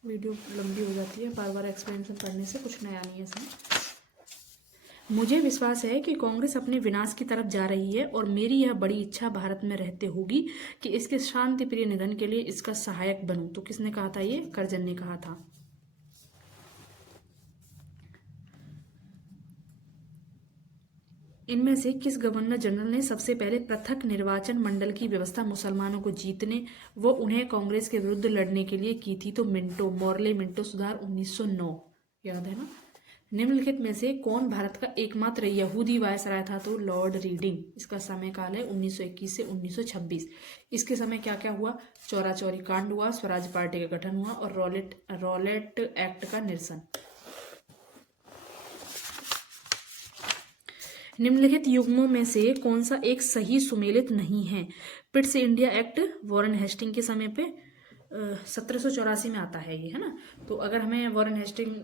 वीडियो लंबी हो जाती है, बार बार एक्सप्लेनेशन पढ़ने से कुछ नया नहीं है इसमें। मुझे विश्वास है कि कांग्रेस अपने विनाश की तरफ जा रही है और मेरी यह बड़ी इच्छा भारत में रहते होगी कि इसके शांति प्रिय निधन के लिए इसका सहायक बनूं। तो किसने कहा था? ये कर्जन ने कहा था। इनमें से किस गवर्नर जनरल ने सबसे पहले पृथक निर्वाचन मंडल की व्यवस्था मुसलमानों को जीतने व उन्हें कांग्रेस के विरुद्ध लड़ने के लिए की थी? तो मिंटो, मॉर्ले मिंटो सुधार 1909, याद है ना। निम्नलिखित में से कौन भारत का एकमात्र यहूदी वायसराय था? तो लॉर्ड रीडिंग। इसका समय काल है 1921 से 1926। इसके समय क्या क्या हुआ? चौरा चौरी कांड हुआ, स्वराज पार्टी का गठन हुआ और रॉलेट एक्ट का निरसन। निम्नलिखित युग्मों में से कौन सा एक सही सुमेलित नहीं है? Pitt's India Act Warren Hastings के समय पे 1784 में आता है ये, है ना। तो अगर हमें वॉरेन हेस्टिंग,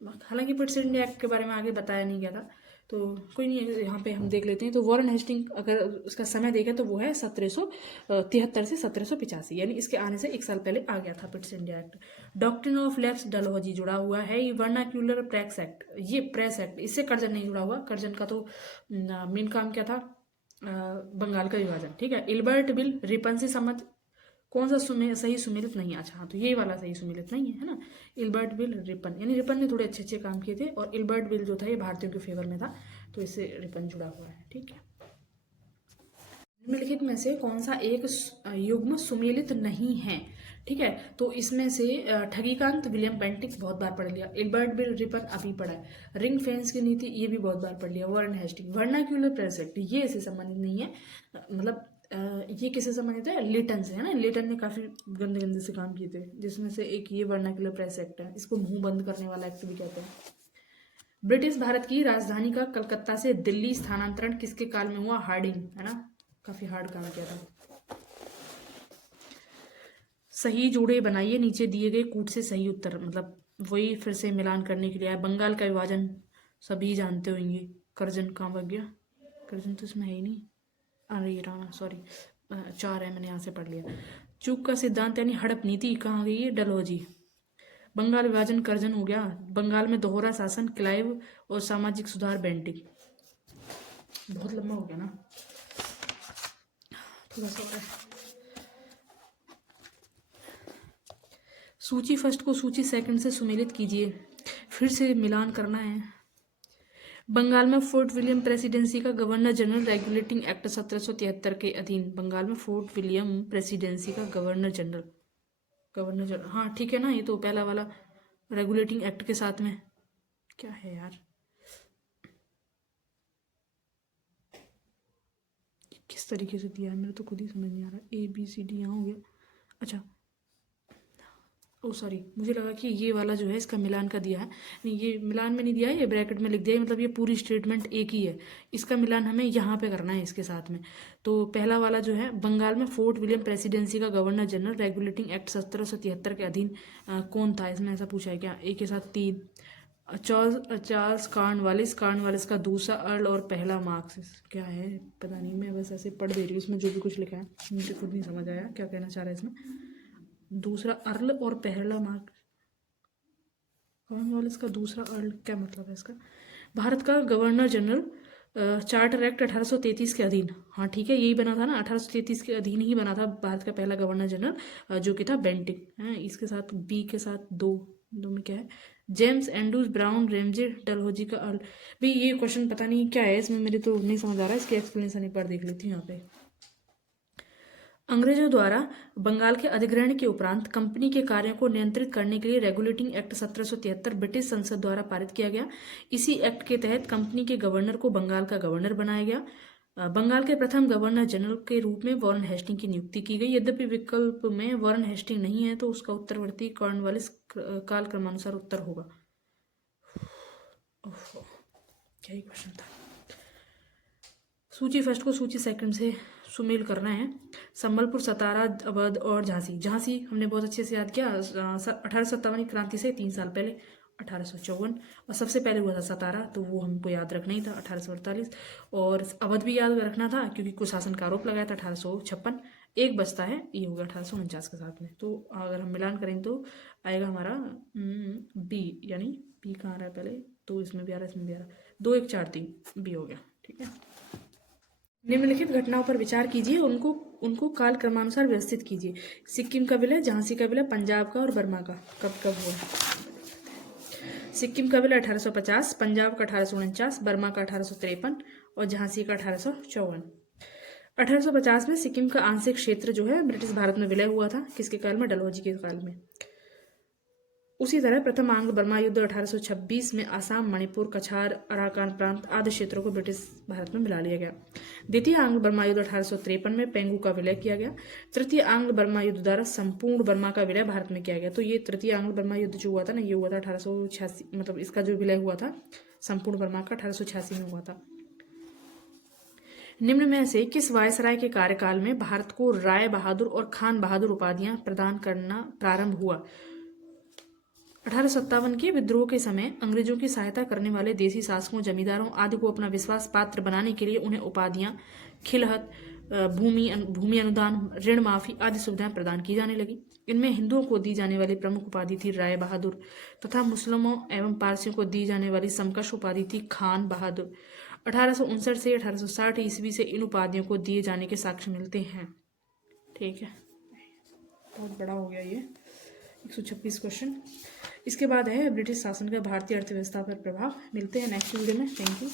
हालांकि पिट्स इंडिया एक्ट के बारे में आगे बताया नहीं गया था, तो कोई नहीं, यहाँ पे हम देख लेते हैं। तो वॉरेन हेस्टिंग अगर उसका समय देखें तो वो है 1773 से 1785, यानी इसके आने से 1 साल पहले आ गया था पिट्स India act. Doctrine of left Dalhousie जुड़ा हुआ है। ये वर्नाक्यूलर प्रेस एक्ट, ये प्रेस एक्ट, इससे कर्जन नहीं जुड़ा हुआ। कर्जन का तो मेन काम क्या था? बंगाल का विभाजन, ठीक है। इल्बर्ट बिल रिपन से संबंध कौन सा सही सुमेलित नहीं? अच्छा हाँ, तो ये वाला सही सुमेलित नहीं है ना। इल्बर्ट बिल रिपन, यानी रिपन ने थोड़े अच्छे अच्छे काम किए थे और इल्बर्ट बिल जो था ये भारतीयों के फेवर में था, तो इससे रिपन जुड़ा हुआ है, ठीक है। निम्नलिखित में से कौन सा एक युग्म सुमेलित नहीं है? ठीक है, तो इसमें से ठगीकांत विलियम बेंटिक बहुत बार पढ़ लिया, इल्बर्ट बिल रिपन अभी पढ़ा है, रिंग फेंस की नीति ये भी बहुत बार पढ़ लिया, Warren Hastings. Vernacular press act ये इससे संबंधित नहीं है, मतलब ये किससे संबंधित है? लिटन से, है ना। लिटन ने काफी गंदे गंदे से काम किए थे, जिसमें से एक ये वर्नाक्यूलर प्रेस एक्ट है, इसको मुंह बंद करने वाला एक्ट भी कहते हैं। ब्रिटिश भारत की राजधानी का कलकत्ता से दिल्ली स्थानांतरण किसके काल में हुआ? हार्डिंग, है ना, काफी हार्ड काम किया था। सही जोड़े बनाइए नीचे दिए गए कूट से सही उत्तर, मतलब वही फिर से मिलान करने के लिए आया। बंगाल का विभाजन सभी जानते होंगे। कर्जन कहाँ भाग गया? कर्जन तो इसमें है ही नहीं, अरे राणा, सॉरी, 4 है, मैंने यहाँ से पढ़ लिया। चूक का सिद्धांत यानी हड़प नीति कहाँ गई है? डलहौजी। बंगाल विभाजन कर्जन हो गया। बंगाल में दोहरा शासन क्लाइव और सामाजिक सुधार बेंटिक। बहुत लंबा हो गया ना, थोड़ा सा और है। सूची फर्स्ट को सूची सेकंड से सुमेलित कीजिए, फिर से मिलान करना है। बंगाल में फोर्ट विलियम प्रेसिडेंसी का गवर्नर जनरल रेगुलेटिंग एक्ट 1773 के अधीन। बंगाल में फोर्ट विलियम प्रेसिडेंसी का गवर्नर जनरल, हाँ ठीक है ना, ये तो पहला वाला रेगुलेटिंग एक्ट के साथ में। क्या है यार, किस तरीके से दिया है, मेरे तो खुद ही समझ नहीं आ रहा। ABCD यहाँ हो गया, अच्छा ओ सॉरी, मुझे लगा कि ये वाला जो है इसका मिलान का दिया है, नहीं ये मिलान में नहीं दिया है, ये ब्रैकेट में लिख दिया है, मतलब ये पूरी स्टेटमेंट एक ही है। इसका मिलान हमें यहाँ पे करना है इसके साथ में। तो पहला वाला जो है, बंगाल में फोर्ट विलियम प्रेसिडेंसी का गवर्नर जनरल रेगुलेटिंग एक्ट 1773 के अधीन कौन था? इसमें ऐसा पूछा है क्या? एक के साथ 3, चार्ल्स कार्नवालिस का दूसरा अर्ल और पहला मार्क्स। क्या है पता नहीं, मैं बस ऐसे पढ़ दे रही हूँ, इसमें जो भी कुछ लिखा है मुझे खुद नहीं समझ आया क्या कहना चाह रहा है इसमें। दूसरा अर्ल और पहला मार्क, कॉर्नवालिस का दूसरा अर्ल, क्या मतलब है इसका? भारत का गवर्नर जनरल चार्टर एक्ट 1833 के अधीन, हाँ ठीक है, यही बना था ना, 1833 के अधीन ही बना था भारत का पहला गवर्नर जनरल, जो कि था बेंटिक, है। इसके साथ बी के साथ दो में क्या है? James Andrews brown Ramsay Dalhousie का अर्ल। भाई ये क्वेश्चन पता नहीं क्या है, इसमें मेरे तो नहीं समझ आ रहा है, इसकी एक्सप्लेनेशन एक बार देख लेती हूँ यहाँ पे। अंग्रेजों द्वारा बंगाल के अधिग्रहण के उपरांत कंपनी के कार्यों को नियंत्रित करने के लिए रेगुलेटिंग एक्ट 1773 ब्रिटिश संसद द्वारा पारित किया गया। इसी एक्ट के तहत कंपनी के गवर्नर को बंगाल का गवर्नर बनाया गया। बंगाल के प्रथम गवर्नर जनरल के रूप में वॉरेन हेस्टिंग की नियुक्ति की गई। यद्यपि विकल्प में वॉरेन हेस्टिंग नहीं है तो उसका उत्तरवर्ती कॉर्नवालिस काल क्रमानुसार उत्तर होगा। क्या ही क्वेश्चन था। सूची फर्स्ट को सूची सेकंड से सुमेल करना है। संबलपुर, सतारा, अवध और झांसी। झांसी हमने बहुत अच्छे से याद किया। 1857 की क्रांति से 3 साल पहले 1854, और सबसे पहले हुआ था सतारा, तो वो हमको याद रखना ही था 1848। और अवध भी याद रखना था क्योंकि कुशासन का आरोप लगाया था 1856। एक बचता है, ये होगा 1849 के साथ में। तो अगर हम मिलान करें तो आएगा हमारा बी, यानी बी कहाँ आ रहा है पहले, तो इसमें भी आ रहा है, इसमें भी आ रहा है, 2 1 4 3 बी हो गया। ठीक है। निम्नलिखित घटनाओं पर विचार कीजिए, उनको काल क्रमानुसार व्यवस्थित कीजिए। सिक्किम का विलय, झांसी का विलय, पंजाब का और बर्मा का कब कब हुआ। सिक्किम का विलय 1850, पंजाब का 1849, बर्मा का 1853 और झांसी का 1854। 1850 में सिक्किम का आंशिक क्षेत्र जो है ब्रिटिश भारत में विलय हुआ था। किसके काल में? डलहौजी के काल में। उसी तरह प्रथम आंग्ल बर्मा युद्ध 1826 में असम, मणिपुर, कछार, अराकान प्रांत आदि क्षेत्रों को ब्रिटिश भारत में मिला लिया गया। द्वितीय आंग्ल बर्मा युद्ध 1853 में पेंगू का विलय किया गया। तृतीय आंग्ल बर्मा युद्ध द्वारा संपूर्ण बर्मा का विलय भारत में किया गया। तो ये तृतीय आंग्ल बर्मा युद्ध जो हुआ था ना, ये हुआ था 1886, मतलब इसका जो विलय हुआ था संपूर्ण बर्मा का 1886 में हुआ था। निम्न में से किस वायसराय के कार्यकाल में भारत को राय बहादुर और खान बहादुर उपाधियां प्रदान करना प्रारंभ हुआ? 1857 के विद्रोह के समय अंग्रेजों की सहायता करने वाले देसी शासकों, जमींदारों आदि को अपना विश्वास पात्र बनाने के लिए उन्हें उपाधियां, खिलहत, भूमि अनुदान, ऋण माफी आदि सुविधाएं प्रदान की जाने लगी। इनमें हिंदुओं को दी जाने वाली प्रमुख उपाधि थी राय बहादुर तथा मुस्लिमों एवं पारसियों को दी जाने वाली समकक्ष उपाधि थी खान बहादुर। 1859 से 1860 ईस्वी से इन उपाधियों को दिए जाने के साक्ष्य मिलते हैं। ठीक है, बहुत बड़ा हो गया ये 126 क्वेश्चन। इसके बाद है ब्रिटिश शासन का भारतीय अर्थव्यवस्था पर प्रभाव। मिलते हैं नेक्स्ट वीडियो में। Thank you.